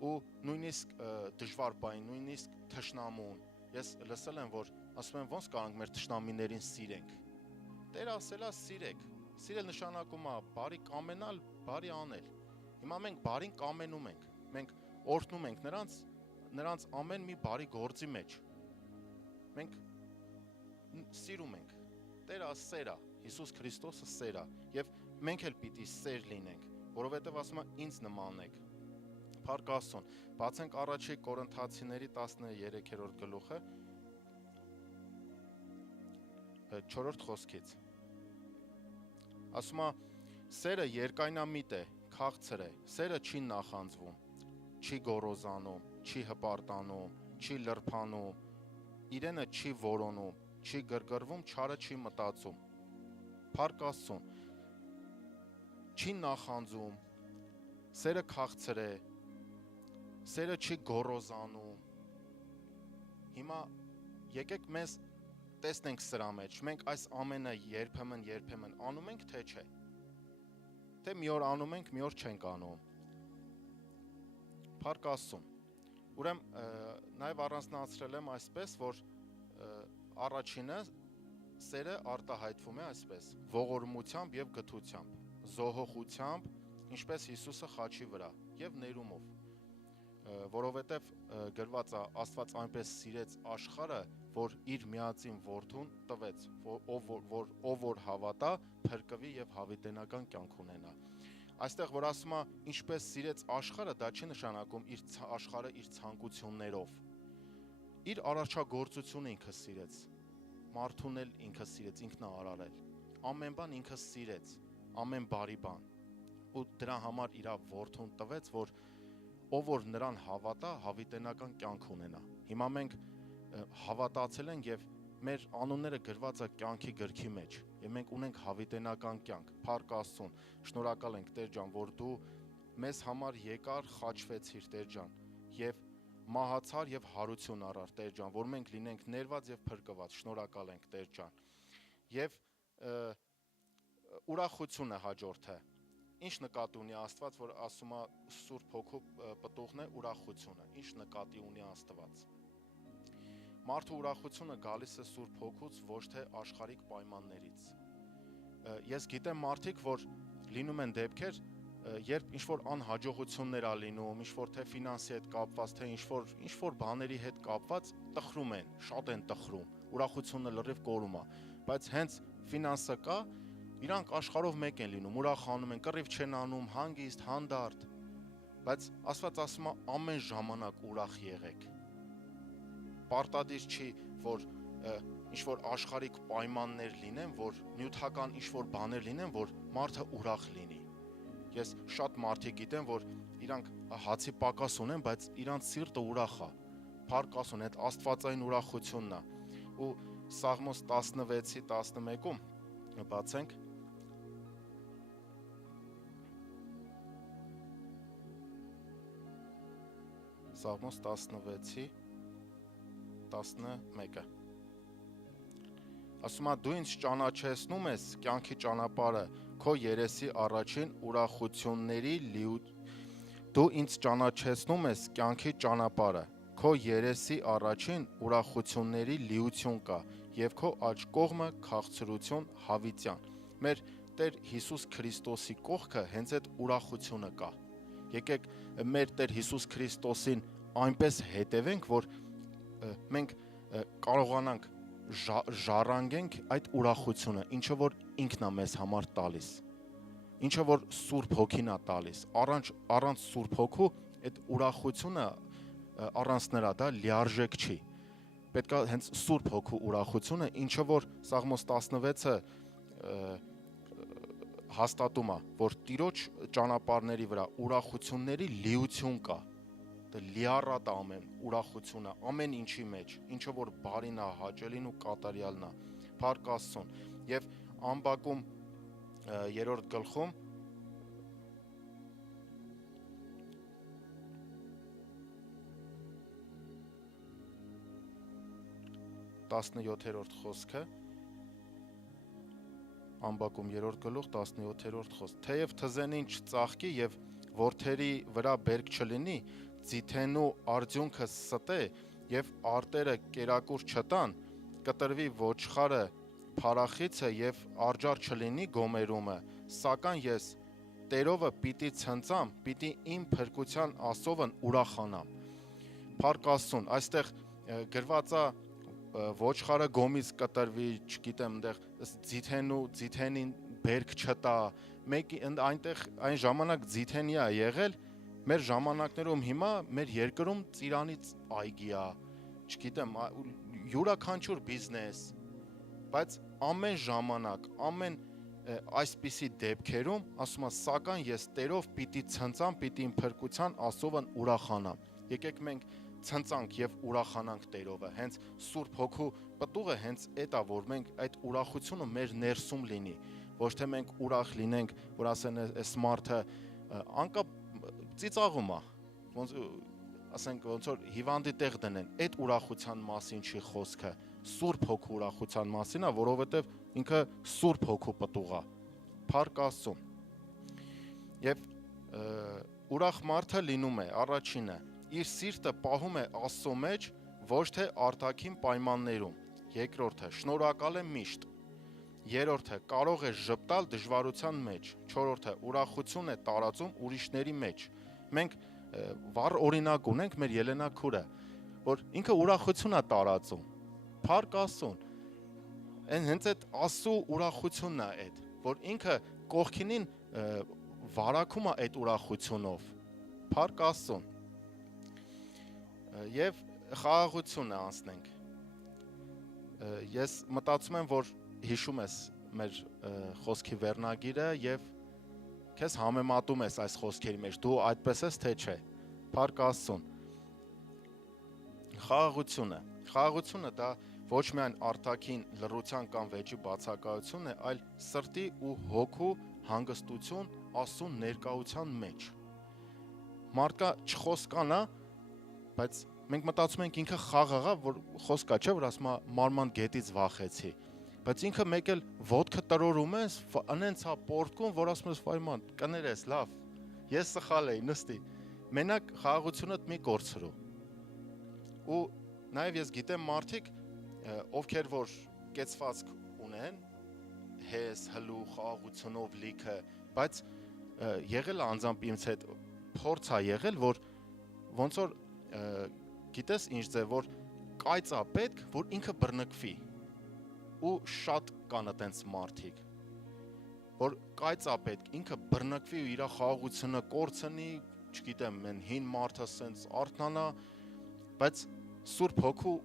Ու նույնիսկ դժվար բան, նույնիսկ թշնամուն։ Ես լսել եմ, որ ասում են ոնց կարանք մեր թշնամիներին սիրենք։ Տերը ասել է սիրեք։ Սիրել նշանակում է բարի կամենալ, բարի անել։ Հիմա մենք բարին կամենում ենք։ Մենք օրհնում ենք նրանց ամեն մի բարի գործի մեջ։ Մենք սիրում ենք։ Տերը սեր է, Հիսուս Քրիստոսը սեր է, եւ մենք էլ պիտի սեր լինենք, որովհետեւ ասում է ինձ նմանեք։ Փառք Աստծուն։ Բացենք առաջի Կորինթացիների 13-րդ գլուխը 4-րդ խոսքից։ Ասում է սերը երկայնամիտ է, քաղցր է, սերը չի նախանձվում, չի գոռոզանում, չի հպարտանում, չի լրփանում, իրենը չի որոնում, չի գրգռվում, չարը չի մտածում։ Փառք Աստծուն։ Չի նախանձում, սերը քաղցր է, սերը չի գոռոզանում։ Հիմա եկեք մեզ տեսնենք սրա մեջ, մենք այս ամենը երբեմն անում ենք, թե չէ։ Թե մի օր անում ենք, մի օր չենք անում։ Փառք Աստծուն։ Ուրեմն նաև առանձնացրել եմ այսպես, որ առաջինը սերը արտահայտվում է այսպես. ողորմությամբ եւ գթությամբ, զոհողությամբ, ինչպես Հիսուսը խաչի վրա եւ ներումով, որովհետեւ գրված է Աստված այնպես սիրեց աշխարհը, որ իր միածին որդուն տվեց, ով որ հավատա, փրկվի եւ հավիտենական կյանք ունենա։ Այստեղ որ ասում է ինչպես սիրեց աշխարհը, դա չի նշանակում իր աշխարհը իր ցանկություններով։ Իր արարչագործությունը ինքը սիրեց, մարդուն էլ ինքը սիրեց, ինքն է արարել, ամեն բան ինքը սիրեց, ամեն բարի բան, ու դրա համար իր որդուն տվեց, որ ով որ նրան հավատա, հավիտենական կյանք ունենա։ Հիմա մենք հավատացել ենք եւ մեր անունները գրված է կյանքի գրքի մեջ, եւ մենք ունենք հավիտենական կյանք։ Փառք Աստծուն, շնորհակալ ենք Տեր ջան, որ դու մեզ համար եկար, խաչվեցիր Տեր ջան, եւ մահացար եւ հարություն առար Տեր ջան, որ մենք լինենք ներված եւ փրկված։ Շնորհակալ ենք Տեր ջան։ Եվ ուրախությունը հաջորդը։ Ինչ նկատի ունի Աստված, որ ասում է Սուրբ Հոգու պտուղն է ուրախությունը։ Ինչ նկատի ունի Աստված։ Մարդու ուրախությունը գալիս է Սուրբ Հոգուց, ոչ թե աշխարհիկ պայմաններից։ Ես գիտեմ մարդիկ, որ լինում են դեպքեր, երբ ինչ-որ անհաջողություններ ա լինում, ինչ-որ թե ֆինանսի հետ կապված, թե ինչ-որ բաների հետ կապված, տխրում են, շատ են տխրում, ուրախությունը լրիվ կորում է, բայց հենց ֆինանսը կա, իրանք աշխարհով մեկ են լինում, ուրախանում են, կռիվ չեն անում, հանգիստ, հանդարտ, բայց Աստված ասում է ամեն ժամանակ ուրախ եղեք։ Պարտադիր չի, որ ինչ-որ աշխարհիկ պայմաններ լինեն, որ նյութական ինչ-որ բաներ լինեն, որ մարդը ուրախ լինի։ Ես շատ մարդիկ գիտեմ, որ իրանք հացի պակաս ունեն, բայց իրանք սիրտը ուրախ է։ Փառք Աստծուն, այդ աստվածային ուրախությունն է։ Ու Սաղմոս 16-ի 11-ում բացենք։ Սաղմոս 16-ի 11-ը ասում է դու ինձ ճանաչեցնում ես կյանքի ճանապարհը քո երեսի առաջին ուրախությունների դու ինձ ճանաչեցնում ես կյանքի ճանապարհը քո երեսի առաջին ուրախությունների լիություն կա եւ քո աջ կողմը քաղցրություն հավիտյան։ Մեր Տեր Հիսուս Քրիստոսի կողքը հենց այդ ուրախությունը կա։ Եկեք մեր Տեր Հիսուս Քրիստոսին այնպես հետևենք, որ մենք կարողանանք ժառանգենք այդ ուրախությունը, ինչը որ ինքն է մեզ համար տալիս, ինչը որ Սուրբ Հոգին է տալիս, առանց Սուրբ Հոգու այդ ուրախությունը առանց նրա դա լիարժեք չի։ Պետք է հենց Սուրբ Հոգու ուրախությունը, ինչը որ Սաղմոս 16-ը հաստատում է, որ Տիրոջ ճանապարհների վրա ուրախությունների լիություն կա։ Դա լիառատ ամեն ուրախությունը, ամեն ինչի մեջ, ինչը որ բարին է, հաճելին ու կատարյալն է։ Փառք Աստծուն։ Եվ Ամբակում 3-րդ գլխում 17-րդ խոսքը, Ամբակում 3-րդ գլուխ 17-րդ խոսք։ Թեև թզենին չծաղկի եւ որդերի վրա բերք չլինի, ձիթենու արդյունքը ստե եւ արտերը կերակուր չտան, կտրվի ոչխարը փարախիցը եւ արջար չլինի գոմերումը, սակայն ես Տերովը պիտի ցնծամ, պիտի իմ փրկության Աստծովն ուրախանամ։ Փառք Աստծուն, այստեղ գրված է ոչխարը գոմից կտրվի, չգիտեմ, այնտեղ ձիթենին բերք չտա, մեկի այնտեղ այն ժամանակ ձիթենի է եղել, մեր ժամանակներում հիմա մեր երկրում ծիրանից այգի է, չգիտեմ, յուրաքանչյուր բիզնես, բայց ամեն ժամանակ, ամեն այսպիսի դեպքերում ասում է, սակայն ես Տերով պիտի ցնծամ, պիտի իմ փրկության Աստծովն ուրախանամ։ Եկեք մենք ցնծանք եւ ուրախանանք Տերովը։ Հենց Սուրբ Հոգու պտուղը հենց այդ է, որ մենք այդ ուրախությունը մեր ներսում լինի, ոչ թե մենք ուրախ լինենք, որ ասեն այս մարդը անկապ ծիծաղում է, ոնց ասենք ոնց որ հիվանդի տեղ դնեն, այդ ուրախության մասին չի խոսքը, Սուրբ Հոգու ուրախության մասին է, որովհետև ինքը Սուրբ Հոգու պտուղ է։ Փառք Աստծուն։ Եվ ուրախ մարդը լինում է առաջինը, իր սիրտը պահում է Աստծո մեջ, ոչ թե արտաքին պայմաններում։ Երկրորդը, շնորհակալ է միշտ։ Երրորդը, կարող է ժպտալ դժվարության մեջ։ Չորրորդը, ուրախություն է տարածում ուրիշների մեջ։ Մենք վառ օրինակ ունենք մեր Ելենա քուրը, որ ինքը ուրախություն է տարածում։ Փառք Աստծուն։ Այն հենց այդ Աստծո ուրախությունն է այդ, որ ինքը կողքինին վարակում է այդ ուրախությունով։ Փառք Աստծուն։ Եվ խաղաղությունը անցնենք։ Ես մտածում եմ, որ հիշում ես մեր խոսքի վերնագիրը եւ քեզ համեմատում ես այս խոսքերի մեջ, դու այդպես ես թե չէ։ Փառք Աստծուն։ Խաղաղությունը դա ոչ միայն արտաքին լռության կամ վեճի բացակայություն է, այլ սրտի ու հոգու հանգստություն Աստծո ներկայության մեջ։ Մարդկա չխոսկանա, բայց մենք մտածում ենք ինքը խաղաղ է, որ խոսքա չէ, որ ասում է մարման գետից վախեցի, բայց ինքը մեկ էլ ոտքը տրորում է, անենց է պորտկում, որ ասում ես վայման, կներես, լավ, ես սխալ էի, նստի, մենակ խաղաղությունդ մի կորցրու։ Ու նաև ես գիտեմ մարդիկ, ովքեր որ կեցվածք ունեն, հես, հլու, խաղաղությունով լիքը, բայց եղել է անձամբ ինձ հետ փորձ է եղել, որ ոնց որ գիտես ինչ ձև, որ կայծ է պետք, որ ինքը բռնկվի, ու շատ կան այդպես մարդիկ, որ կայծ է պետք, ինքը բռնկվի ու իր խաղաղությունը կորցնի, չգիտեմ, այն հին մարդը սենց արթնանա, բայց Սուրբ Հոգու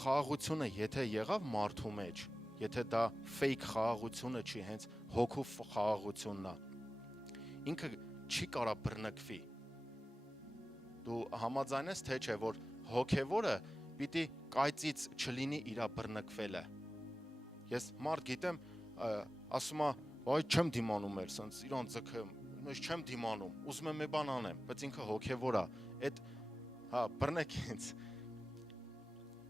խաղաղությունը եթե եղավ մարդու մեջ, եթե դա fake խաղաղությունը չի, հենց հոգու խաղաղությունն է, ինքը չի կարա բռնկվի։ Դու համաձայն ես թե չէ, որ հոգևորը պիտի կայծից չլինի իրա բռնկվելը։ Ես մարդ գիտեմ, ասում է, «Այ չեմ դիմանում էր, սենց իրան ձգը, ես չեմ դիմանում, ուզում եմ մի բան անեմ», բայց ինքը հոգևոր է, այդ հա բռնեք ինձ։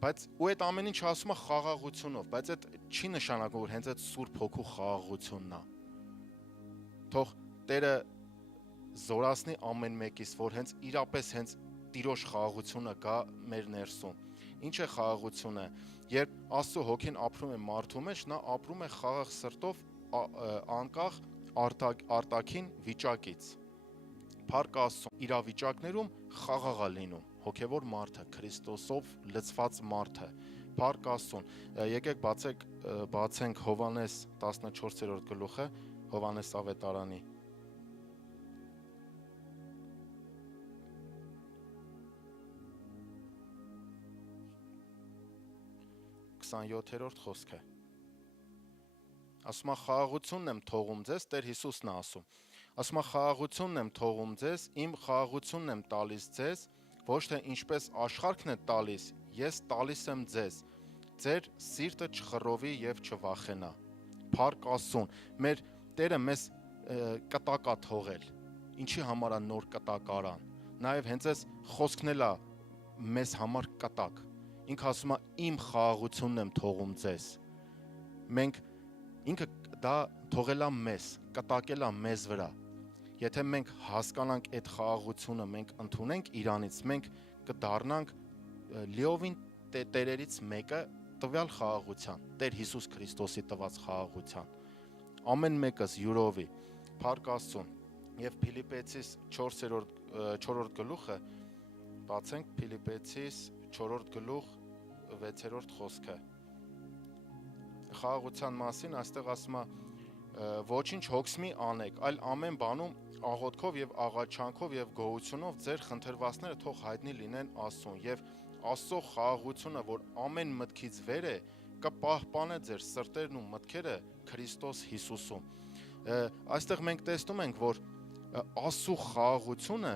Բայց ու այդ ամեն ինչ ասում է խաղաղությունով, բայց այդ չի նշանակում, որ հենց այդ Սուրբ Հոգու խաղաղությունն է։ Թող Տերը զորացնի ամեն մեկից, որ հենց իրապես հենց Տիրոջ խաղաղությունը գա մեր ներսում։ Ինչ է խաղաղությունը։ Երբ Աստծո հոգին ապրում է մարդու մեջ, նա ապրում է խաղաղ սրտով, անկախ արտաքին վիճակից։ Փառք Աստծո, իրավիճակներում խաղաղ է լինում հոգևոր մարդը, Քրիստոսով լցված մարդը։ Փառք Աստծուն։ Եկեք բացենք Հովհաննես 14-րդ գլուխը, Հովհաննես ավետարանի 27-րդ խոսքը։ Ասում է խաղաղությունն եմ թողում ձեզ, Տեր Հիսուսն է ասում։ Ասում է խաղաղությունն եմ թողում ձեզ, իմ խաղաղությունն եմ տալիս ձեզ, ոչ թե ինչպես աշխարհն է տալիս, ես տալիս եմ ձեզ։ Ձեր սիրտը չխռովի եւ չվախենա։ Փառք Աստծուն։ Մեր Տերը մեզ կտակ է թողել։ Ինչի համար է նոր կտակ արան։ Նաեւ հենց այս խոսքն էլ է մեզ համար կտակ։ Ինքը ասում է իմ խաղաղությունն եմ թողում ձեզ։ Մենք ինքը դա թողել է մեզ, կտակել է մեզ վրա։ Եթե մենք հասկանանք այդ խաղաղությունը, մենք ընդունենք Իրանից, մենք կդառնանք լիովին տերերից մեկը տվյալ խաղաղության, Տեր Հիսուս Քրիստոսի տված խաղաղության։ Ամեն մեկս յուրովի, փառք Աստծուն։ Եվ Փիլիպպեցիս 4-րդ գլուխը, բացենք Փիլիպպեցիս 4-րդ գլուխ 6-րդ խոսքը։ Խաղաղության մասին այստեղ ասում է. ոչինչ հոգս մի անեք, այլ ամեն բանում աղոթքով եւ աղաչանքով եւ գոհությունով ձեր խնդրվածները թող հայտնի լինեն Աստծուն, եւ Աստծո խաղաղությունը, որ ամեն մտքից վեր է, կպահպանե ձեր սրտերն ու մտքերը Քրիստոս Հիսուսում։ Այստեղ մենք տեսնում ենք, որ Աստծո խաղաղությունը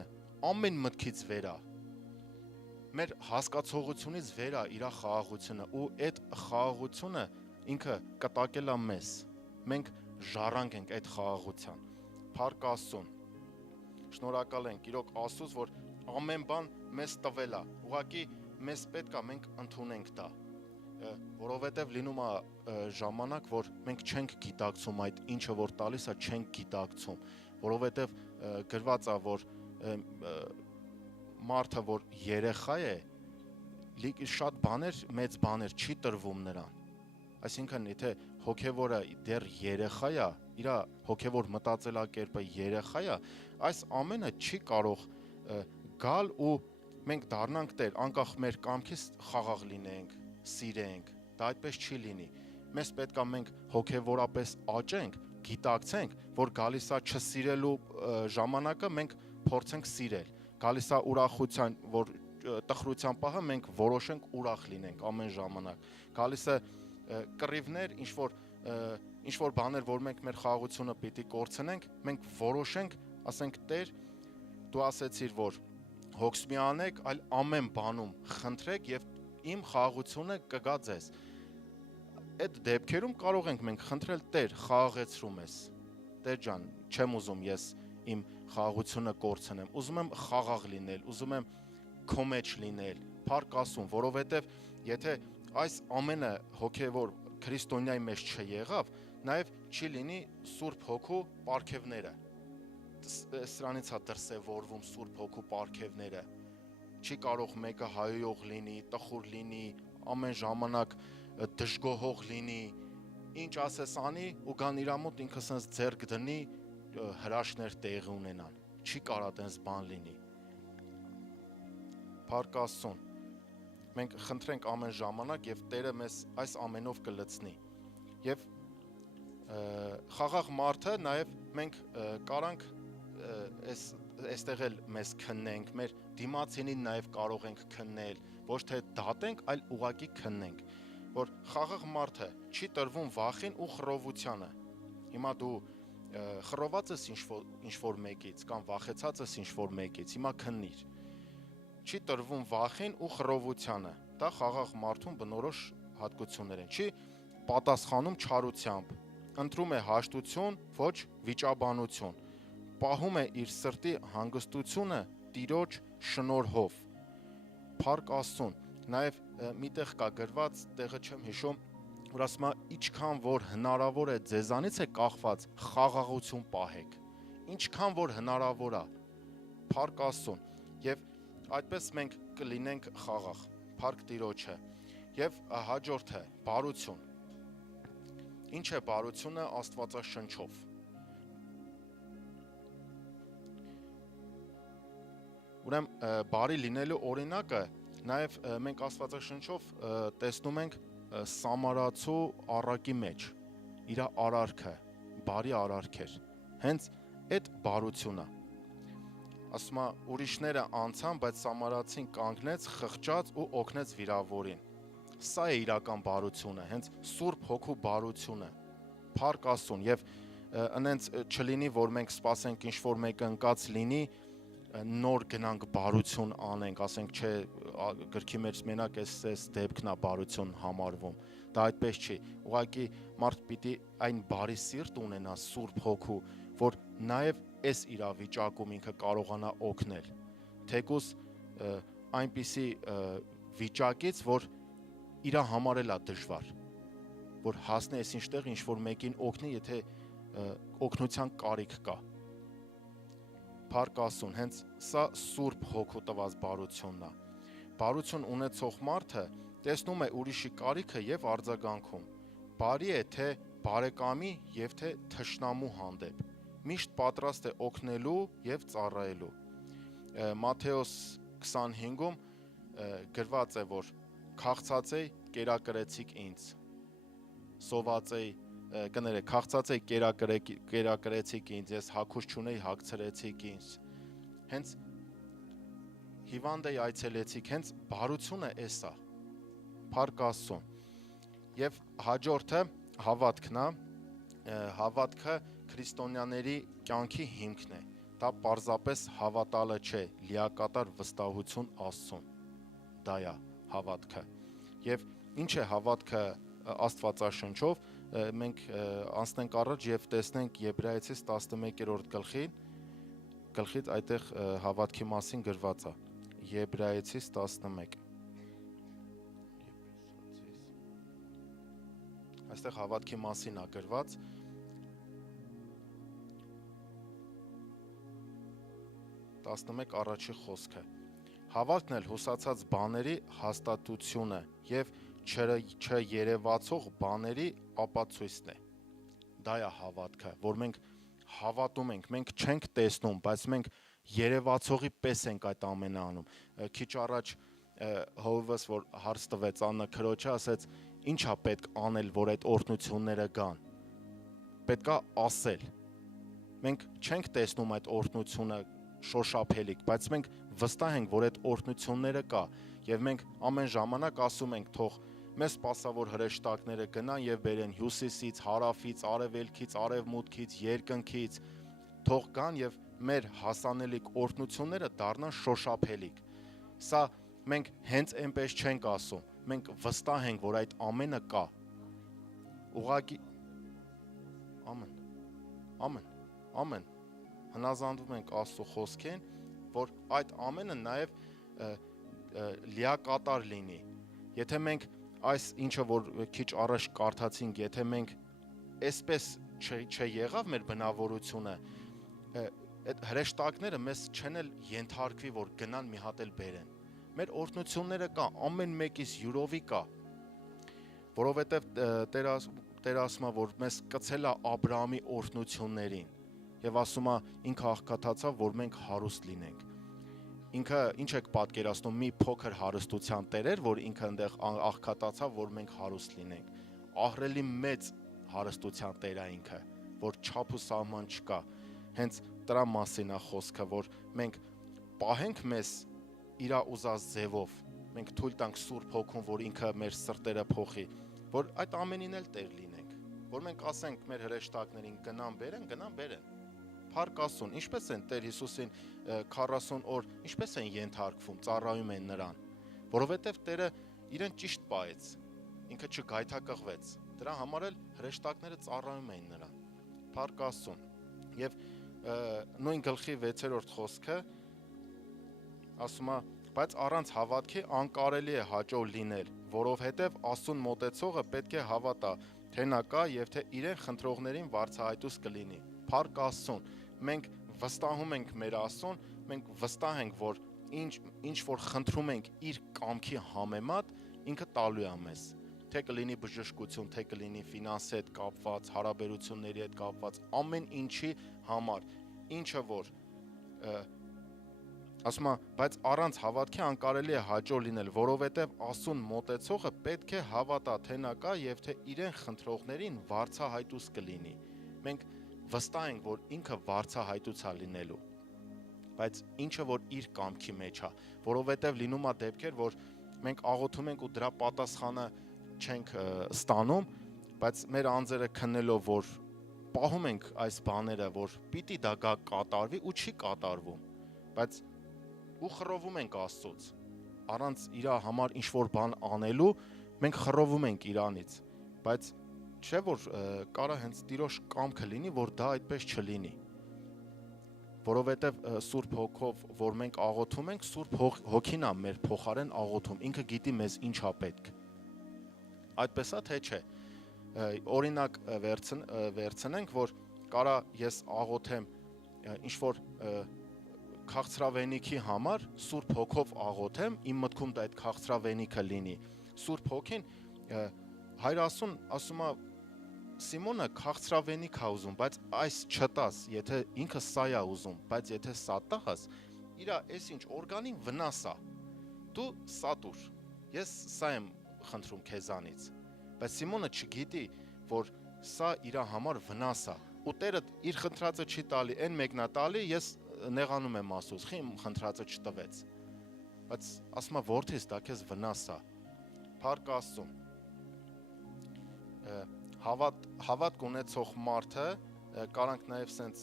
ամեն մտքից վեր է։ Մեր հասկացողությունից վեր է իր խաղաղությունը, ու այդ խաղաղությունը ինքը կտակել է մեզ։ Մենք ժառանգ ենք այդ խաղաղության։ Փառք Աստծուն։ Շնորհակալ ենք իրոք Աստծուց, որ ամեն բան մեզ տվել է։ Ուղղակի մեզ պետք է մենք ընդունենք դա, որովհետև լինում է ժամանակ, որ մենք չենք գիտակցում այդ ինչը որ տալիս է, չենք գիտակցում, որովհետև գրված է, որ մարդը որ երեխա է, շատ բաներ, մեծ բաներ չի տրվում նրան։ Այսինքն, եթե հոգևորը դեռ երեխա է, իր հոգևոր մտածելակերպը երեխա է, այս ամենը չի կարող գալ ու մենք դառնանք Տեր, անկախ մեր կամքից խաղաղ լինենք, սիրենք, դա այդպես չի լինի։ Մեզ պետք է մենք հոգևորապես աճենք, գիտակցենք, որ գալիս է չսիրելու ժամանակը մենք փորձենք սիրել։ Գալիս է ուրախության, որ տխրության պահը մենք որոշենք ուրախ լինենք ամեն ժամանակ։ Գալիս է կռիվներ, ինչ որ բաներ, որ մենք մեր խաղաղությունը պիտի կորցնենք, մենք որոշենք, ասենք Տեր, դու ասեցիր, որ հոգս մի անեք, այլ ամեն բանում խնդրեք եւ իմ խաղաղությունը կգա ձեզ։ Այդ դեպքերում կարող ենք մենք խնդրել Տեր, խաղաղեցրու մեզ։ Տեր ջան, չեմ ուզում ես իմ խաղաղությունը կորցնեմ, ուզում եմ խաղաղ լինել, ուզում եմ քո մեջ լինել, փառք Աստծուն, որովհետև եթե այս ամենը հոգևոր քրիստոնյայի մեջ չեղավ, նաև չի լինի Սուրբ Հոգու պարգևները։ Սրանից է դրսևորվում Սուրբ Հոգու պարգևները։ Չի կարող մեկը հայոյող լինի, տխուր լինի, ամեն ժամանակ դժգոհող լինի, ինչ ասես անի ու գան իր մոտ ինքը սենց ձեռք դնի, հրաշքներ տեղի ունենան։ Չի կարա տենց բան լինի։ Փառք Աստծուն։ Մենք խնդրենք ամեն ժամանակ եւ Տերը մեզ այս ամենով կլցնի։ Եվ խաղաղ մարդը նաեւ մենք կարանք այս այստեղ էլ մեզ քննենք, մեր դիմացինին նաև կարող ենք քննել, ոչ թե դատենք, այլ ուղակի քննենք, որ խաղաղ մարդը չի տրվում վախին ու խռովությանը։ Հիմա դու խռոված ես ինչ-որ մեկից կամ վախեցած ես ինչ-որ մեկից, հիմա քննիր։ Չի տրվում վախին ու խռովությանը։ Դա խաղաղ մարդուն բնորոշ հատկություններ են։ Չի պատասխանում չարությամբ, ընտրում է հաշտություն, ոչ վիճաբանություն, պահում է իր սրտի հանգստությունը Տիրոջ շնորհով։ Փառք Աստծուն։ Նաև միտեղ կա գրված, տեղը չեմ հիշում, որ ասում է ինչքան որ հնարավոր է ձեզանից է կախված խաղաղություն պահեք։ Ինչքան որ հնարավոր է։ Փառք Աստծուն։ Եվ այդպես մենք կլինենք խաղաղ։ Փառք Տիրոջը։ Եվ հաջորդը բարություն։ Ինչ է բարությունը Աստվածաշնչով։ Ուրեմն բարի լինելու օրինակը նաև մենք Աստվածաշնչով տեսնում ենք Սամարացու առակի մեջ իր արարքը, բարի արարք էր։ Հենց այդ բարությունը։ Ասում է ուրիշները անցան, բայց Սամարացին կանգնեց, խղճաց ու օգնեց վիրավորին։ Սա է իրական բարությունը, հենց Սուրբ Հոգու բարությունը։ Փառք Աստծուն, եւ ընենց չլինի, որ մենք սպասենք ինչ-որ մեկը ընկած լինի, նոր գնանք բարություն անենք, ասենք չէ, գրքի մեջ մենակ էս դեպքն է բարություն համարվում։ Դա այդպես չի։ Ուղղակի մարդ պիտի այն բարի սիրտ ունենա Սուրբ Հոգու, որ նաև այս իրավիճակում ինքը կարողանա օգնել։ Թեկուզ այնպիսի վիճակից, որ իր համար էլ է դժվար, որ հասնի այսինչտեղ ինչ-որ մեկին օգնի, եթե օգնության կարիք կա։ Փառք Աստծուն, հենց սա Սուրբ Հոգու տված բարությունն է։ Բարություն ունեցող մարդը տեսնում է ուրիշի կարիքը եւ արձագանքում։ Բարի է թե բարեկամի եւ թե թշնամու հանդեպ։ Միշտ պատրաստ է օգնելու եւ ծառայելու։ Մատթեոս 25-ում գրված է, որ քաղցած էի, կերակրեցիք ինձ։ Սոված էի, կներեք, քաղցած էի, կերակրեցիք ինձ, ես հագուշ չունեի, հագցրեցիք ինձ։ Հենց հիվանդ էի, այցելեցիք, հենց բարությունը էս է։ Փառք Աստծուն։ Եվ հաջորդը հավատքն է, հավատքը քրիստոնյաների կյանքի հիմքն է։ Դա պարզապես հավատալը չէ, լիակատար վստահություն Աստծուն։ Դա է հավատքը։ Եւ ինչ է հավատքը Աստվածաշնչով, մենք անցնենք առաջ եւ տեսնենք Եբրայեցիս 11-րդ գլխից այդտեղ հավատքի մասին գրված է։ Եբրայեցիս 11։ Այստեղ հավատքի մասին է գրված։ 11 առաջի խոսքը։ Հավատքն էլ հուսացած բաների հաստատությունը եւ չերևացող բաների ապացույցն է։ Դա է հավատքը, որ մենք հավատում ենք, մենք չենք տեսնում, բայց մենք երևացողի պես ենք այդ ամենը անում։ Քիչ առաջ Հովվս, որ հարց տվեց Աննա քրոջը, ասեց. «Ինչ է պետք անել, որ այդ օրհնությունները գան»։ Պետքա ասել։ Մենք չենք տեսնում այդ օրհնությունը շոշափելիք, բայց մենք վստահ ենք, որ այդ օրհնությունները կա, եւ մենք ամեն ժամանակ ասում ենք, թող մեզ սպասավոր հրեշտակները գնան եւ բերեն հյուսիսից, հարավից, արևելքից, արևմուտքից, երկնքից, թող գան եւ մեր հասանելիք օրհնությունները դառնան շոշափելիք։ Սա մենք հենց այնպես չենք ասում, մենք վստահ ենք, որ այդ ամենը կա։ Ուղղակի ամեն հնազանդվում ենք Աստծո խոսքին, որ այդ ամենը նաև լիակատար լինի։ Եթե մենք այս ինչը որ քիչ առաջ կարդացինք, եթե մենք այսպես չեղավ մեր բնավորությունը, այդ հրեշտակները մեզ չեն էլ ենթարկվի, որ գնան մի հատ էլ բերեն։ Մեր օրհնությունները կա, ամեն մեկից յուրովի կա, որովհետև Տերը ասում է, որ մեզ կցել է Աբրահամի օրհնություններին եւ ասում է ինքը աղքատացավ, որ մենք հարուստ լինենք։ Ինքը ինչ եք պատկերացնում, մի փոքր հարստության տեր էր, որ ինքը այնտեղ աղքատացավ, որ մենք հարուստ լինենք։ Ահռելի մեծ հարստության տեր է ինքը, որ չափ ու սահման չկա։ Հենց դրա մասին է խոսքը, որ մենք պահենք մեզ իր ուզած ձևով, մենք թույլ տանք Սուրբ Հոգուն, որ ինքը մեր սրտերը փոխի, որ այդ ամենին էլ տեր լինենք, որ մենք ասենք մեր հրեշտակներին գնան բերեն, Փառք Աստծուն, ինչպես են Տեր Հիսուսին 40 օր, ինչպես են ենթարկվում, ծառայում են նրան, որովհետև Տերը իրեն ճիշտ պահեց, ինքը չգայթակղվեց, դրա համար էլ հրեշտակները ծառայում էին նրան, Փառք Աստծուն, եւ նույն գլխի 6-րդ խոսքը ասում է, բայց առանց հավատքի անկարելի է հաճո լինել, որովհետև Աստծուն մոտեցողը պետք է հավատա, թե նա կա եւ թե իրեն խնդրողներին վարձահայտուց կլինի, Փառք Աստծուն, մենք վստահում ենք մեր Աստծուն, մենք վստահ ենք, որ ինչ որ խնդրում ենք իր կամքի համեմատ, ինքը տալու է մեզ, թե կլինի բժշկություն, թե կլինի ֆինանսի հետ կապված, հարաբերությունների հետ կապված, ամեն ինչի համար, ինչը որ ասում է, բայց առանց հավատքի անկարելի է հաճո լինել, որովհետև Աստծուն մոտեցողը պետք է հավատա, թե նա կա եւ թե իրեն խնդրողներին վարձահայտուց կլինի, մենք վստահ ենք, որ ինքը վարձահայտուց է լինելու, բայց ինչը որ իր կամքի մեջ է, որովհետև լինում է դեպքեր, որ մենք աղոթում ենք ու դրա պատասխանը չենք ստանում, բայց մեր անձերը քննելով, որ պահում ենք այս բաները, որ պիտի դա կատարվի ու չի կատարվում, բայց ու խռովում ենք Աստծուց, առանց իր համար ինչ-որ բան անելու, մենք խռովում ենք իրանից, բայց չէ որ կարա հենց Տիրոջ կամքը լինի, որ դա այդպես չլինի, որովհետև Սուրբ Հոգով, որ մենք աղոթում ենք, Սուրբ Հոգին է մեր փոխարեն աղոթում, ինքը գիտի մեզ ինչ է պետք, այդպես է թե չէ, օրինակ վերցնենք, որ կարա ես աղոթեմ ինչ-որ քաղցրավենիքի համար Սուրբ Հոգով աղոթեմ, իմ մտքում դա այդ քաղցրավենիքը լինի, Սուրբ Հոգին Հայր Աստծուն ասում է Սիմոնը քաղցրավենիք է ուզում, բայց այս չտաս, եթե ինքը սա է ուզում, բայց եթե սա տաս, իր այս ինչ օրգանին վնաս է, դու սա տուր, ես սա եմ խնդրում քեզանից, բայց Սիմոնը չգիտի, որ սա իր համար վնաս է, ու Տերը իր խնդրածը չի տալի, այն մեկն է տալի, ես նեղանում եմ Աստծուց, խի իմ խնդրածը չտվեց, բայց ասում է որդիս դա քեզ վնաս է, Փառք Աստծուն, հավատք ունեցող մարդը կարանք նաև սենց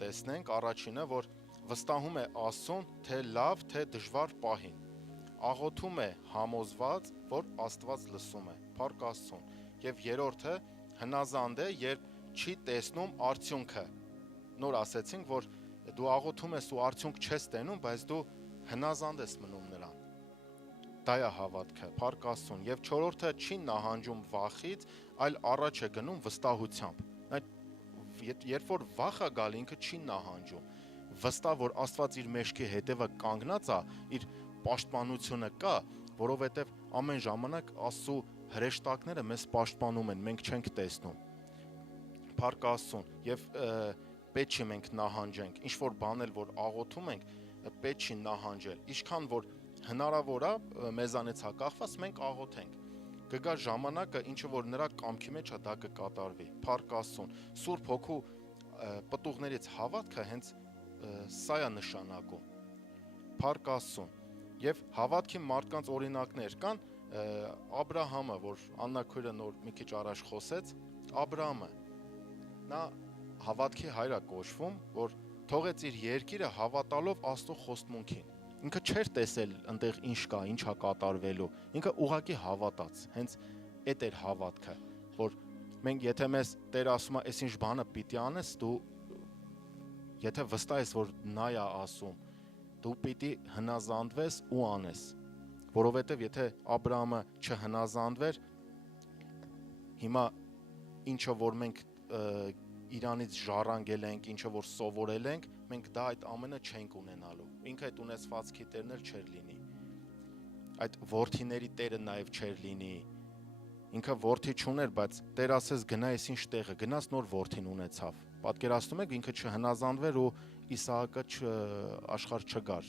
տեսնենք առաջինը, որ վստահում է Աստծուն, թե լավ, թե դժվար պահին, աղոթում է համոզված, որ Աստված լսում է, Փառք Աստծուն, եւ երրորդը հնազանդ է, երբ չի տեսնում արդյունքը, նոր ասեցինք, որ դու աղոթում ես ու արդյունք չես տենում, բայց դու հնազանդ ես մնում նրան, դա է հավատքը, Փառք Աստծուն, եւ չորրորդը չի նահանջում վախից, այլ առաջ է գնում վստահությամբ, երբ որ վախ է գալի, ինքը չի նահանջում, վստահ, որ Աստված իր մեջքի հետևը կանգնած է, իր պաշտպանությունը կա, որովհետև ամեն ժամանակ Աստծո հրեշտակները մեզ պաշտպանում են, մենք չենք տեսնում, Փառք Աստծուն, եւ պետք չի մենք նահանջենք, ինչ որ բան էլ որ աղոթում ենք, պետք չի նահանջել, ինչքան որ հնարավոր է մեզանից հակախված մենք աղոթենք, կգա ժամանակը, ինչը որ նրա կամքի մեջ է, դա կկատարվի, Փառք Աստծուն, Սուրբ Հոգու պտուղներից հավատքը հենց սա է նշանակում, Փառք Աստծուն, եւ հավատքի մարդկանց օրինակներ կան, Աբրահամը, որ Աննա քույրը նոր մի քիչ առաջ խոսեց, Աբրահամը, նա հավատքի հայր է կոչվում, որ թողեց իր երկիրը հավատալով Աստծո խոստմունքին, ինքը չէր տեսել այնտեղ ինչ կա, ինչ է կատարվելու, ինքը ուղղակի հավատաց, հենց այդ էր հավատքը, որ մենք եթե մեզ Տեր ասում է, այս ինչ բանը պիտի անես, դու եթե վստահ ես, որ նա է ասում, դու պիտի հնազանդվես ու անես, որովհետև եթե Աբրահամը չհնազանդվեր, հիմա ինչը որ մենք իրանից ժառանգել ենք, ինչը որ սովորել ենք, մենք դա այդ ամենը չենք ունենալու, ինքը այդ ունեցվածքի տերն էլ չէր լինի, այդ որդիների տերը նաև չէր լինի, ինքը որդի չուներ, բայց Տեր ասես գնա այս ինչ տեղը, գնաց նոր որդին ունեցավ, պատկերացնում եք ինքը չհնազանդվեր ու Իսահակը աշխարհ չգար,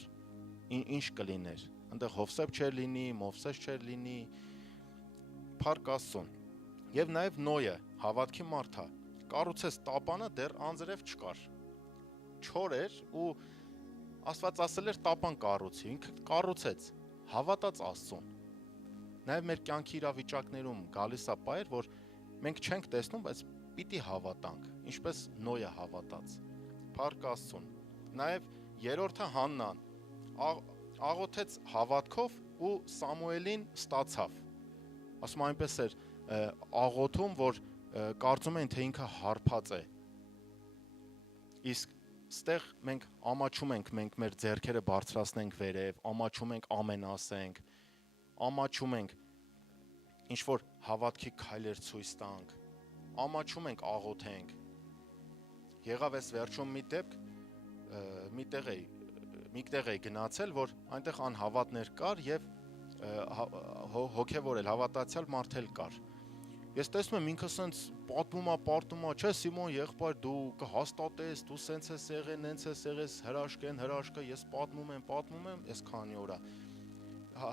ինչ կլիներ, այնտեղ Հովսեփ չէր լինի, Մովսես չէր լինի, Փառք Աստծուն, եւ նաև Նոյը, հավատքի մարդ է, կառուցեց տապանը, դեռ անձրև չկար, չոր էր ու Աստված ասել էր տապան կառուցի, ինքը կառուցեց, հավատաց Աստծուն։ Նաև մեր կյանքի իրավիճակներում գալիս է պայր, որ մենք չենք տեսնում, բայց պիտի հավատանք, ինչպես Նոյը հավատաց։ Փառք Աստծուն։ Նաև երրորդը Հաննան աղոթեց հավատքով ու Սամուելին ստացավ։ Ասում այնպես էր աղոթում, որ կարծում են, թե ինքը հարբած է։ Իսկ ստեղ մենք ամաչում ենք, մենք մեր ձեռքերը բարձրացնենք վերև, ամաչում ենք ամեն ասենք, ամաչում ենք ինչ-որ հավատքի քայլեր ցույց տանք, ամաչում ենք աղոթենք։ Եղավ էս վերջում մի դեպք, միտեղ էի գնացել, որ այնտեղ անհավատներ կար եւ հոգևոր էլ հավատացյալ մարդ էլ կար։ Ես տեսնում եմ ինքը սենց պատմում է, չէ Սիմոն եղբայր դու կհաստատես, դու սենց ես եղել, նենց ես եղել, հրաշքը, ես պատմում եմ, ես քանի օր է։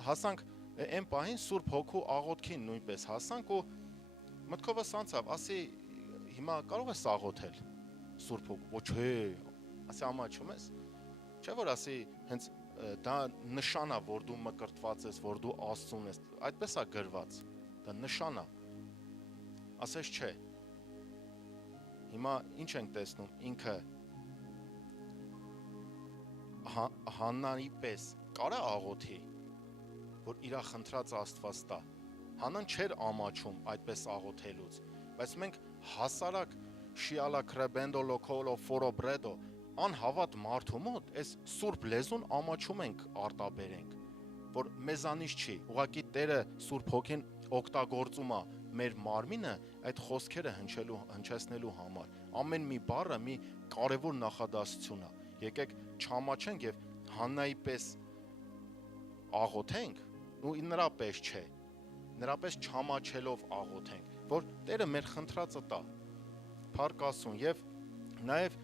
Հասանք այն պահին Սուրբ Հոգու աղոթքին նույնպես հասանք ու մտքովս անցավ, ասի հիմա կարող ես աղոթել Սուրբ Հոգու, ոչ չէ, ասի ամաչում ես։ Չէ որ ասի հենց դա նշան է, որ դու մկրտված ես, որ դու Աստծուն ես, այդպես է գրված, դա նշան է։ Ասես չէ։ Հիմա ինչ ենք տեսնում, ինքը Հաննանի պես կարա աղոթի, որ իրա խնդրած Աստված տա։ Հաննան չէր ամաչում այդպես աղոթելուց, բայց մենք հասարակ շիալա քրեբենդո լոքոլո ֆորոբրեդո անհավատ մարդու մոտ այս սուրբ լեզուն ամաչում ենք արտաբերենք, որ մեզանից չի, ուղղակի Տերը Սուրբ Հոգին օգտագործում է մեր մարմինը այդ խոսքերը հնչեցնելու համար։ Ամեն մի բառը մի կարևոր նախադասություն է։ Եկեք չամաչենք եւ Հաննայի պես աղոթենք, ու նրա պես չէ։ Նրա պես չամաչելով աղոթենք, որ Տերը մեր խնդրածը տա։ Փառք Աստծուն եւ նաեւ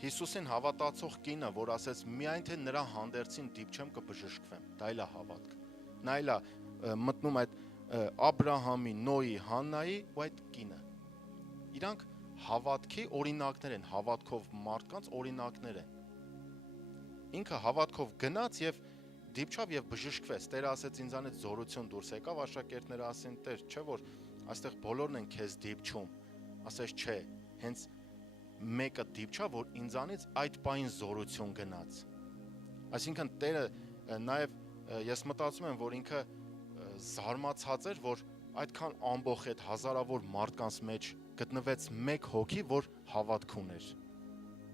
Հիսուսին հավատացող կինը, որ ասեց միայն թե նրա հանդերձին դիպչեմ կբժշկվեմ, դա էլ է հավատք։ Նա էլ է մտնում այդ Աբրահամի, Նոյի, Հաննայի ու այդ կինը։ Իրանք հավատքի օրինակներ են, հավատքով մարդկանց օրինակներ են։ Ինքը հավատքով գնաց եւ դիպչավ եւ բժշկվեց։ Տերը ասեց ինձանից զորություն դուրս եկավ, աշակերտները ասին Տեր, չէ որ այստեղ բոլորն են քեզ դիպչում։ Ասես չէ, հենց մեկը դիպչա, որ ինձանից այդ պայն զորություն գնաց։ Այսինքն Տերը նաև ես մտածում եմ, որ ինքը զարմացած էր, որ այդքան ամբողջ այդ հազարավոր մարդկանց մեջ գտնվեց մեկ հոգի, որ հավատք ուներ։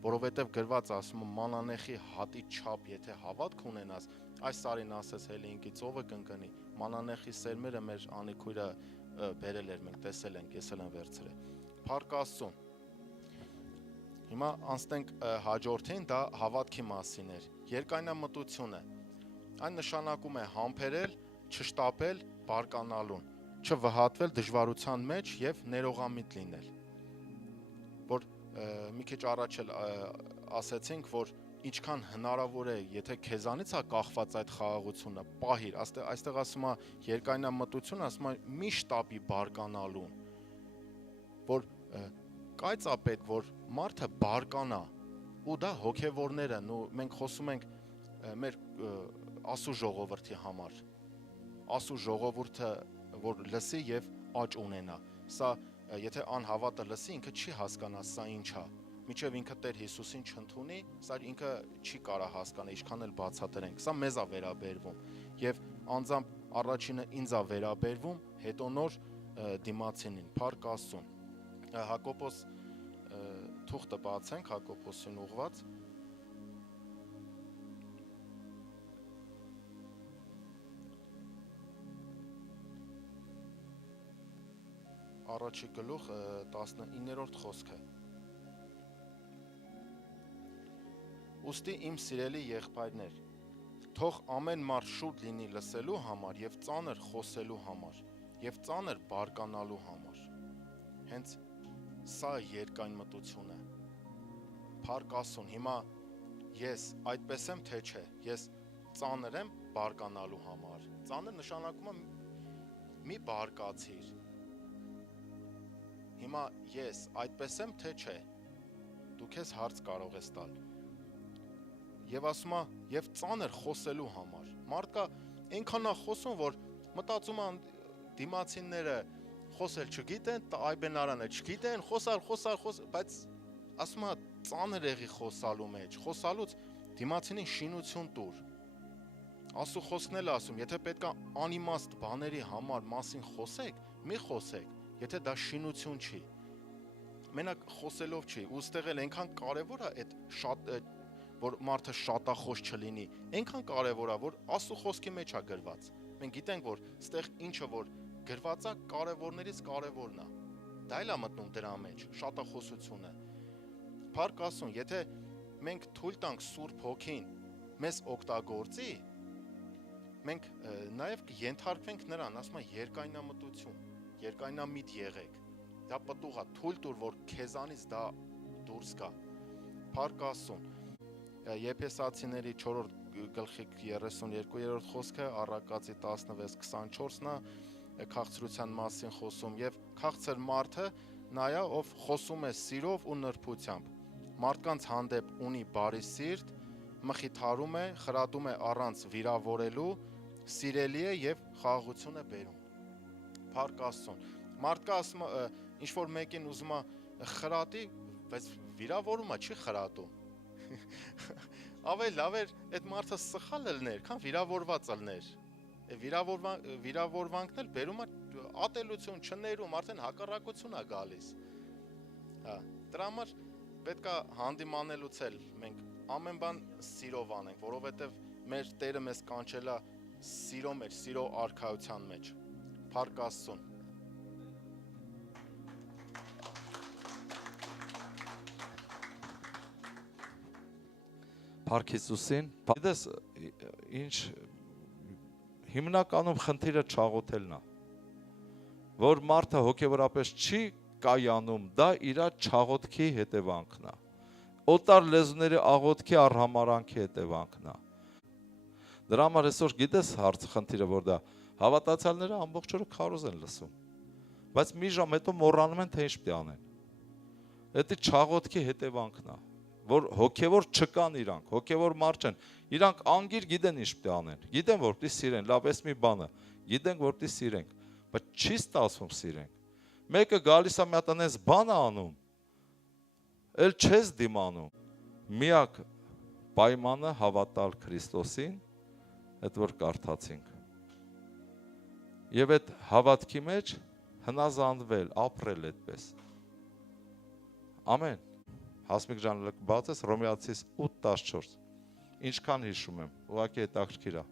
Որովհետև գրված ասում է մանանեխի հատի չափ, եթե հավատք ունենաս, այս սարին ասես հելինքի ծովը կընկնի, մանանեխի սերմերը մեր անիքույրը բերել էր, մենք տեսել ենք, ես էլ եմ վերցրել։ Փառք Աստծուն։ Հիմա անցնենք հաջորդին, դա հավատքի մասին էր։ Երկայնամտությունը։ Այն նշանակում է համբերել, չշտապել, բարկանալուն, չվհատվել դժվարության մեջ եւ ներողամիտ լինել։ Որ մի քիչ առաջ էլ ասեցինք, որ ինչքան հնարավոր է, եթե քեզանից է կախված այդ խաղաղությունը, պահիր, այստեղ ասում է երկայնամտություն, ասում է մի շտապի բարկանալուն, որ կայծ է պետք, որ մարդը բարկանա, ու դա հոգևորներն ու մենք խոսում ենք մեր ասու ժողովրդի համար, ասու ժողովուրդը, որ լսի եւ աճ ունենա, սա եթե անհավատը լսի, ինքը չի հասկանա սա ինչ է, մինչև ինքը Տեր Հիսուսին չընդունի, սա ինքը չի կարա հասկանա, ինչքան էլ բացատրենք, սա մեզ է վերաբերվում եւ անձամբ առաջինը ինձ է վերաբերվում, հետո նոր դիմացինին, փառք Աստծուն։ Հակոբոս թուղթը բացենք, Հակոբոսին ուղված առաջի գլուխ 19-րդ խոսքը։ Ուստի իմ սիրելի եղբայրներ, թող ամեն մարդ շուտ լինի լսելու համար եւ ծանր խոսելու համար եւ ծանր բարկանալու համար։ Հենց սա երկայնմտությունը։ Փառք Աստծուն, հիմա ես այդպես եմ թե չէ, ես ծանր եմ բարկանալու համար։ Ծանր նշանակում է մի բարկացիր։ Հիմա ես այդպես եմ թե չէ։ դու քեզ հարց կարող ես տալ։ Եվ ասում է, եւ ծանր խոսելու համար։ Մարդկա այնքան է խոսում, որ մտածում է դիմացինները խոսել չգիտեն, այբենարանը չգիտեն, խոսալ, բայց ասում է ծանր եղի խոսալու մեջ, խոսալուց դիմացինին շինություն տուր։ Աստծո խոսքն էլ ասում, եթե պետքա անիմաստ բաների համար մասին խոսեք, մի խոսեք, եթե դա շինություն չի։ Մենակ խոսելով չի, ու ստեղ էլ այնքան կարևոր է այդ շատ որ մարդը շատախոս չլինի, այնքան կարևոր է, որ Աստծո խոսքի մեջ է գրված։ Մենք գիտենք, որ ստեղ ինչը որ գրված է, կարևորներից կարևորն է։ Դա էլ է մտնում դրա մեջ, շատախոսությունը։ Փառք Աստծուն, եթե մենք թույլ տանք Սուրբ Հոգին մեզ օգտագործի, մենք նաև կենթարկվենք նրան, ասում է երկայնամտություն, երկայնամիտ եղեք։ Դա պտուղ է, թույլ տուր, որ քեզանից դա դուրս գա։ Փառք Աստծուն։ Եփեսացիների 4 գլխի 32-րդ խոսքը Առակացի 16-24-ն է քաղցրության մասին խոսում եւ քաղցր մարդը նայա ով խոսում է սիրով ու նրբությամբ մարդկանց հանդեպ ունի բարի սիրտ մխիթարում է խրատում է առանց վիրավորելու սիրելի է եւ խաղաղություն է բերում Փառք Աստծուն մարդկա ասում ինչ որ մեկին ուզում է խրատի բայց վիրավորում է չի խրատում Ավել լավ էր այդ մարդը սխալ ելներ, քան վիրավորված ելներ։ Վիրավորվանքն էլ բերում է ատելություն, չներում, արդեն հակառակություն է գալիս։ Դրա համար պետք է հանդիմանելուց էլ մենք ամեն բան սիրով անենք, որովհետև մեր Տերը մեզ կանչել է սիրո մեջ, սիրո արքայության մեջ։ Փառք Աստծուն։ Փառք Հիսուսին, գիտես ինչ հիմնականում խնդիրը չաղոթելն է, որ մարդը հոգևորապես չի կայանում, դա իր չաղոթքի հետևանքն է, օտար լեզուների աղոթքի արհամարանքի հետևանքն է։ Դրա համար այսօր գիտես հարցը խնդիրը որ դա հավատացյալները ամբողջ օրը քարոզ են լսում, բայց մի ժամ հետո մոռանում են թե ինչ պետք է անեն։ Դա չաղոթքի հետևանքն է։ Որ հոգևոր չկան իրանք, հոգևոր մարդ չեն, իրանք անգիր գիտեն ինչ պետք է անեն, գիտեն որպեսզի սիրեն, լավ էս մի բանը, գիտենք որպեսզի սիրենք, բայց չի ստացվում սիրենք։ Մեկը գալիս է մի հատ այնպես բան անում, էլ չես դիմանում։ Միակ պայմանը հավատալ Քրիստոսին, այդ որ կարդացինք։ Եվ այդ հավատքի մեջ հնազանդվել, ապրել այդպես։ Ամեն։ Հասմիկ ջան լք բաց ես Հռոմեացիս 8:14 ինչքան հիշում եմ ուղղակի հետաքրքիր է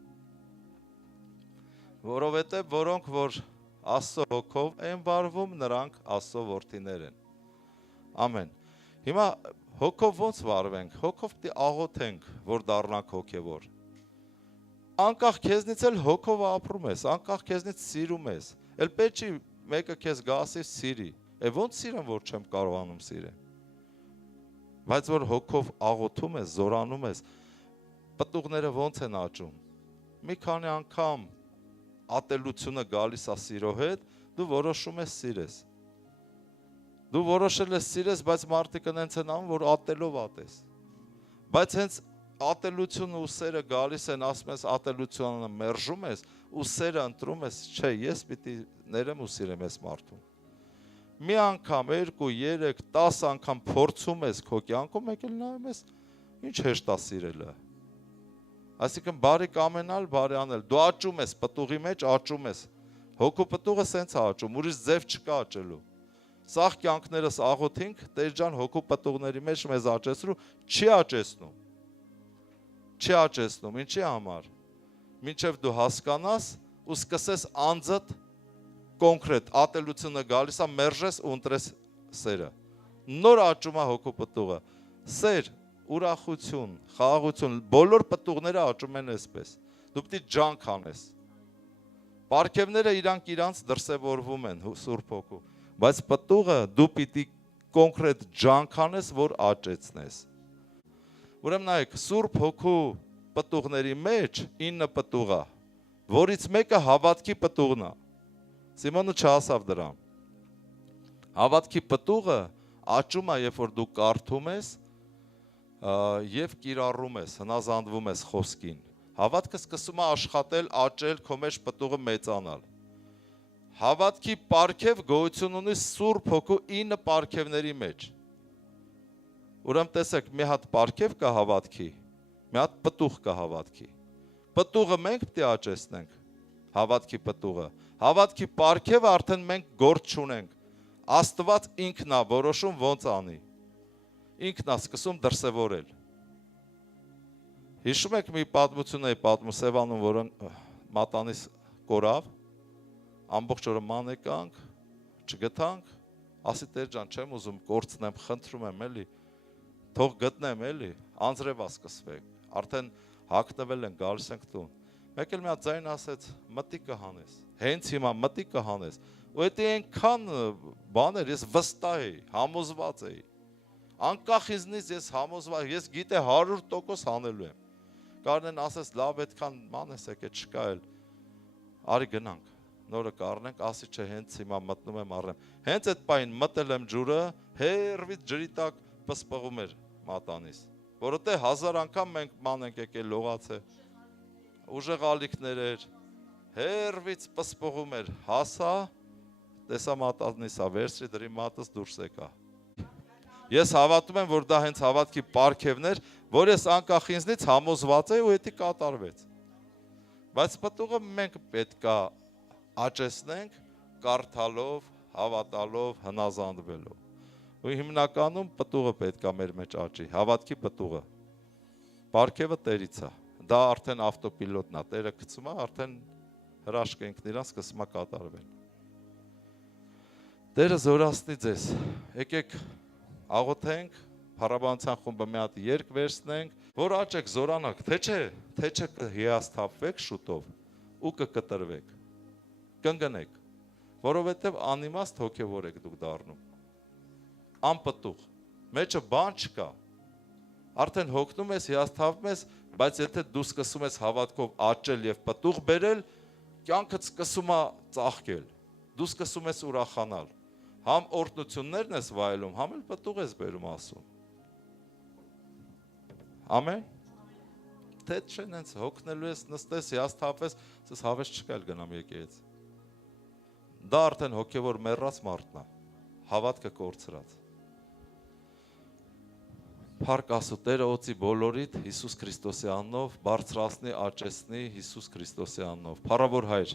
որովհետև որոնք որ Աստծո հոգով են վարվում նրանք Աստծո որդիներ են ամեն հիմա հոգով ոնց վարվենք հոգով պիտի աղոթենք որ դառնանք հոգևոր անկախ քեզնից էլ հոգով ապրում ես անկախ քեզնից սիրում ես էլ պետք չի մեկը քեզ գասի սիրի ոնց սիրեմ որ չեմ կարողանում սիրել Բայց որ հոգով աղոթում ես, զորանում ես, պտուղները ոնց են աճում։ Մի քանի անգամ ատելությունը գալիս է սիրո հետ, դու որոշում ես սիրես։ Դու որոշել ես սիրես, բայց մարդիկ այնց են անում, որ ատելով ատես։ Բայց հենց ատելությունը ու սերը գալիս են, ասում ես ատելությունը մերժում ես, ու սերը ընտրում ես, չէ, ես պիտի ներեմ ու սիրեմ ես մարդուն։ Մի անգամ, 2, 3, 10 անգամ փորձում ես քո կյանքում, եկել նայում ես, ինչ հեշտ է սիրելը։ Այսինքն բարի կամենալ, բարի անել։ Դու աճում ես պտուղի մեջ, աճում ես։ Հոգու պտուղը սենց է աճում, ուրիշ ձև չկա աճելու։ Սաղ կյանքներս աղոթինք, Տեր ջան, հոգու պտուղների մեջ մեզ աճեցրու, չի աճեցնում։ Չի աճեցնում, ինչի համար։ Մինչև դու հասկանաս ու սկսես անձդ կոնկրետ ատելությունը գալիս է մերժես ու ընտրես սերը նոր աճում է հոգու պտուղը սեր ուրախություն խաղաղություն բոլոր պտուղները աճում են այսպես դու պիտի ջանք անես պարգևները իրանք դրսևորվում են Սուրբ Հոգու բայց պտուղը դու պիտի կոնկրետ ջանք անես որ աճեցնես ուրեմն նայեք Սուրբ Հոգու պտուղների մեջ 9 պտուղ է որից մեկը հավատքի պտուղն է Սիմոնը չհասավ դրան։ Հավատքի պտուղը աճում է, երբ որ դու կարդում ես եւ կիրառում ես, հնազանդվում ես խոսքին։ Հավատքը սկսում է աշխատել, աճել, քո մեջ պտուղը մեծանալ։ Հավատքի պարգև գոյություն ունի Սուրբ Հոգու 9 պարգևների մեջ։ Ուրեմն տեսեք, մի հատ պարգև կա հավատքի, մի հատ պտուղ կա հավատքի։ Պտուղը մենք պետք է աճեցնենք, հավատքի պտուղը։ Հավատքի պարգևը արդեն մենք գործ չունենք։ Աստված ինքն է որոշում ոնց անի։ Ինքն է սկսում դրսևորել։ Հիշում եք մի պատմություն էի պատմում Սևանում, որը մատանիս կորավ, ամբողջ օրը ման եկանք, չգտանք, ասի Տեր ջան, չեմ ուզում կորցնեմ, խնդրում եմ էլի, թող գտնեմ էլի, անձրևա սկսվեք, արդեն հագնվել են, գալիս ենք տուն։ Մեկ էլ մի հատ ձայն ասեց, մտի կհանես, հենց հիմա մտի կհանես, ու դա այնքան բաներ, ես վստահ էի, համոզված էի, անկախ ինձնից ես համոզված, ես գիտե 100% հանելու եմ։ Կարնեն ասես, լավ այդքան մանես եկե չկա էլ, արի գնանք, նորը կարնենք, ասի չէ հենց հիմա մտնում եմ առեմ, հենց այդ պայն մտել եմ ջուրը, հերվից ջրի տակ պսպղում էր մատանիս, որովհետև 1000 անգամ մենք ման ենք եկել լողացե, ուժեղ ալիքներ էր, հերվից պսպղում էր, հասա, տեսա մատանիսա, վերցրի դրի մատս դուրս եկա։ Ես հավատում եմ, որ դա հենց հավատքի պարգևներ, որ ես անկախ ինձնից համոզված էի ու դա կատարվեց։ Բայց պտուղը մենք պետք է աճեցնենք կարդալով, հավատալով, հնազանդվելով։ Ու հիմնականում պտուղը պետք է մեր մեջ աճի, հավատքի պտուղը։ Պարգևը Տերից է։ Դա արդեն ավտոպիլոտն է, Տերը գցում է, արդեն հրաշք ենք նրան սկսում է կատարվել։ Տերը զորացնի ձեզ։ Եկեք աղոթենք, փառաբանության խումբը մի հատ երգ վերցնենք, որ աճեք, զորանաք, թե չէ հիասթափվեք շուտով ու կկտրվեք, կընկնեք, որովհետև անիմաստ հոգևոր եք դուք դառնում, անպտուղ, մեջը բան չկա, արդեն հոգնում ես, հիասթափվում ես, բայց եթե դու սկսում ես հավատքով աճել և պտուղ բերել, կյանքդ սկսում է ծաղկել, դու սկսում ես ուրախանալ, համ օրհնություններն ես վայելում, համ էլ պտուղ ես բերում ասում։ Ամեն։ Թե չեն հենց հոգնելու ես, նստես, հիասթափվես, ասես հավես չկա էլ գնամ եկեղեցի։ Դա արդեն հոգևոր մեռած մարդն է, հավատքը կորցրած։ Փառք Աստծո, Տերը օծի բոլորիդ Հիսուս Քրիստոսի անունով, բարձրացնի, աճեցնի Հիսուս Քրիստոսի անունով։ Փառավոր Հայր,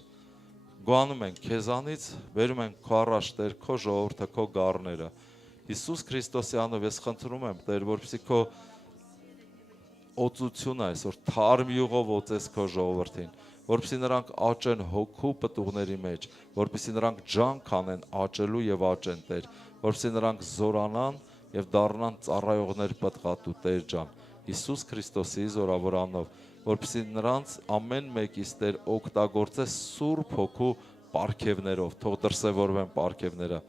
գոհանում ենք քեզանից, բերում ենք քո առաջ Տեր, քո ժողովուրդը, քո գառները։ Հիսուս Քրիստոսի անունով ես խնդրում եմ Տեր, որպեսզի քո օծությունը այսօր թարմ յուղով օծես քո ժողովրդին, որպեսզի նրանք աճեն հոգու պտուղների մեջ, որպեսզի նրանք ջանք անեն աճելու եւ աճեն Տեր, որպեսզի նրանք զորանան եւ դառնան ծառայողներ պտղատու Տեր ջան, Հիսուս Քրիստոսի զորավոր անունով, որպեսզի նրանց ամեն մեկից Տեր օգտագործես Սուրբ Հոգու պարգևներով, թող դրսևորվեն պարգևները,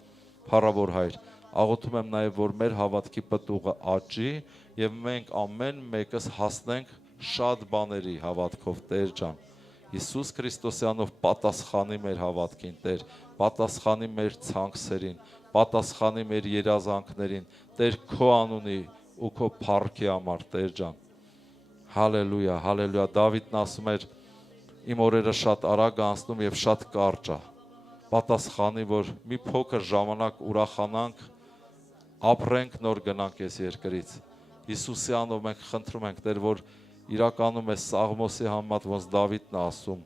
փառավոր Հայր, աղոթում եմ նաև, որ մեր հավատքի պտուղը աճի եւ մենք ամեն մեկս հասնենք շատ բաների հավատքով Տեր ջան, Հիսուս Քրիստոսի անունով պատասխանի մեր հավատքին Տեր, պատասխանի մեր ցանկսերին, պատասխանի մեր երազանքներին, Տեր քո անունի ու քո փառքի համար Տեր ջան։ Հալելույա, հալելույա, Դավիթն ասում էր, իմ օրերը շատ արագ անցնում եւ շատ կարճ է։ Պատասխանի, որ մի փոքր ժամանակ ուրախանանք, ապրենք, նոր գնանք այս երկրից։ Հիսուսի անունով մենք խնդրում ենք, Տեր, որ իրականում է Սաղմոսի համեմատ ոնց Դավիթն է ասում,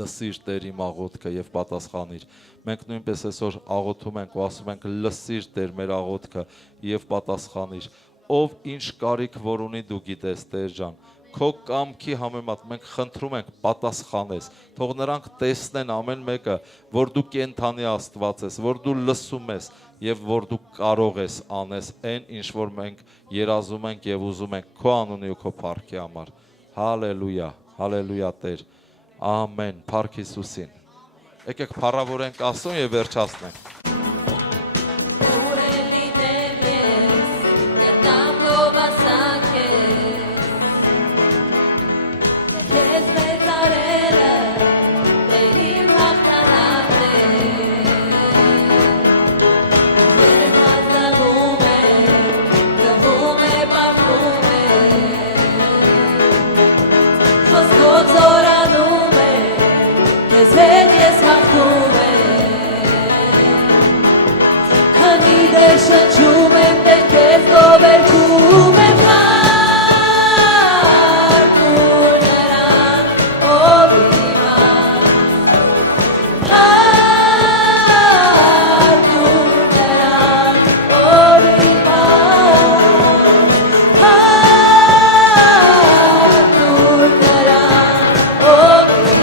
լսիր Տեր իմ աղոթքը եւ պատասխանիր։ Մենք նույնպես այսօր աղոթում ենք ու ասում ենք լսիր Տեր մեր աղոթքը եւ պատասխանիր։ Ով ինչ կարիք որ ունի դու գիտես Տեր ջան, քո կամքի համեմատ մենք խնդրում ենք պատասխանես, թող նրանք տեսնեն ամեն մեկը, որ դու կենթանի Աստված ես, որ դու լսում ես եւ որ դու կարող ես անես այն ինչ որ մենք երազում ենք եւ ուզում ենք քո անունի ու քո փառքի համար։ Հալելույա, հալելույա Տեր։ Ամեն, փառք Հիսուսին։ Եկեք փառավորենք Աստծուն եւ վերջացնենք։ քեզ հետ ես հաղթում քանի դեռ շնչում եմ Տեր քեզ գովերգում եմ փառքուր նրան ով իմ փառքուր նրան ով իմ փառքուր նրան ով իմ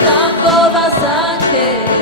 Tango basake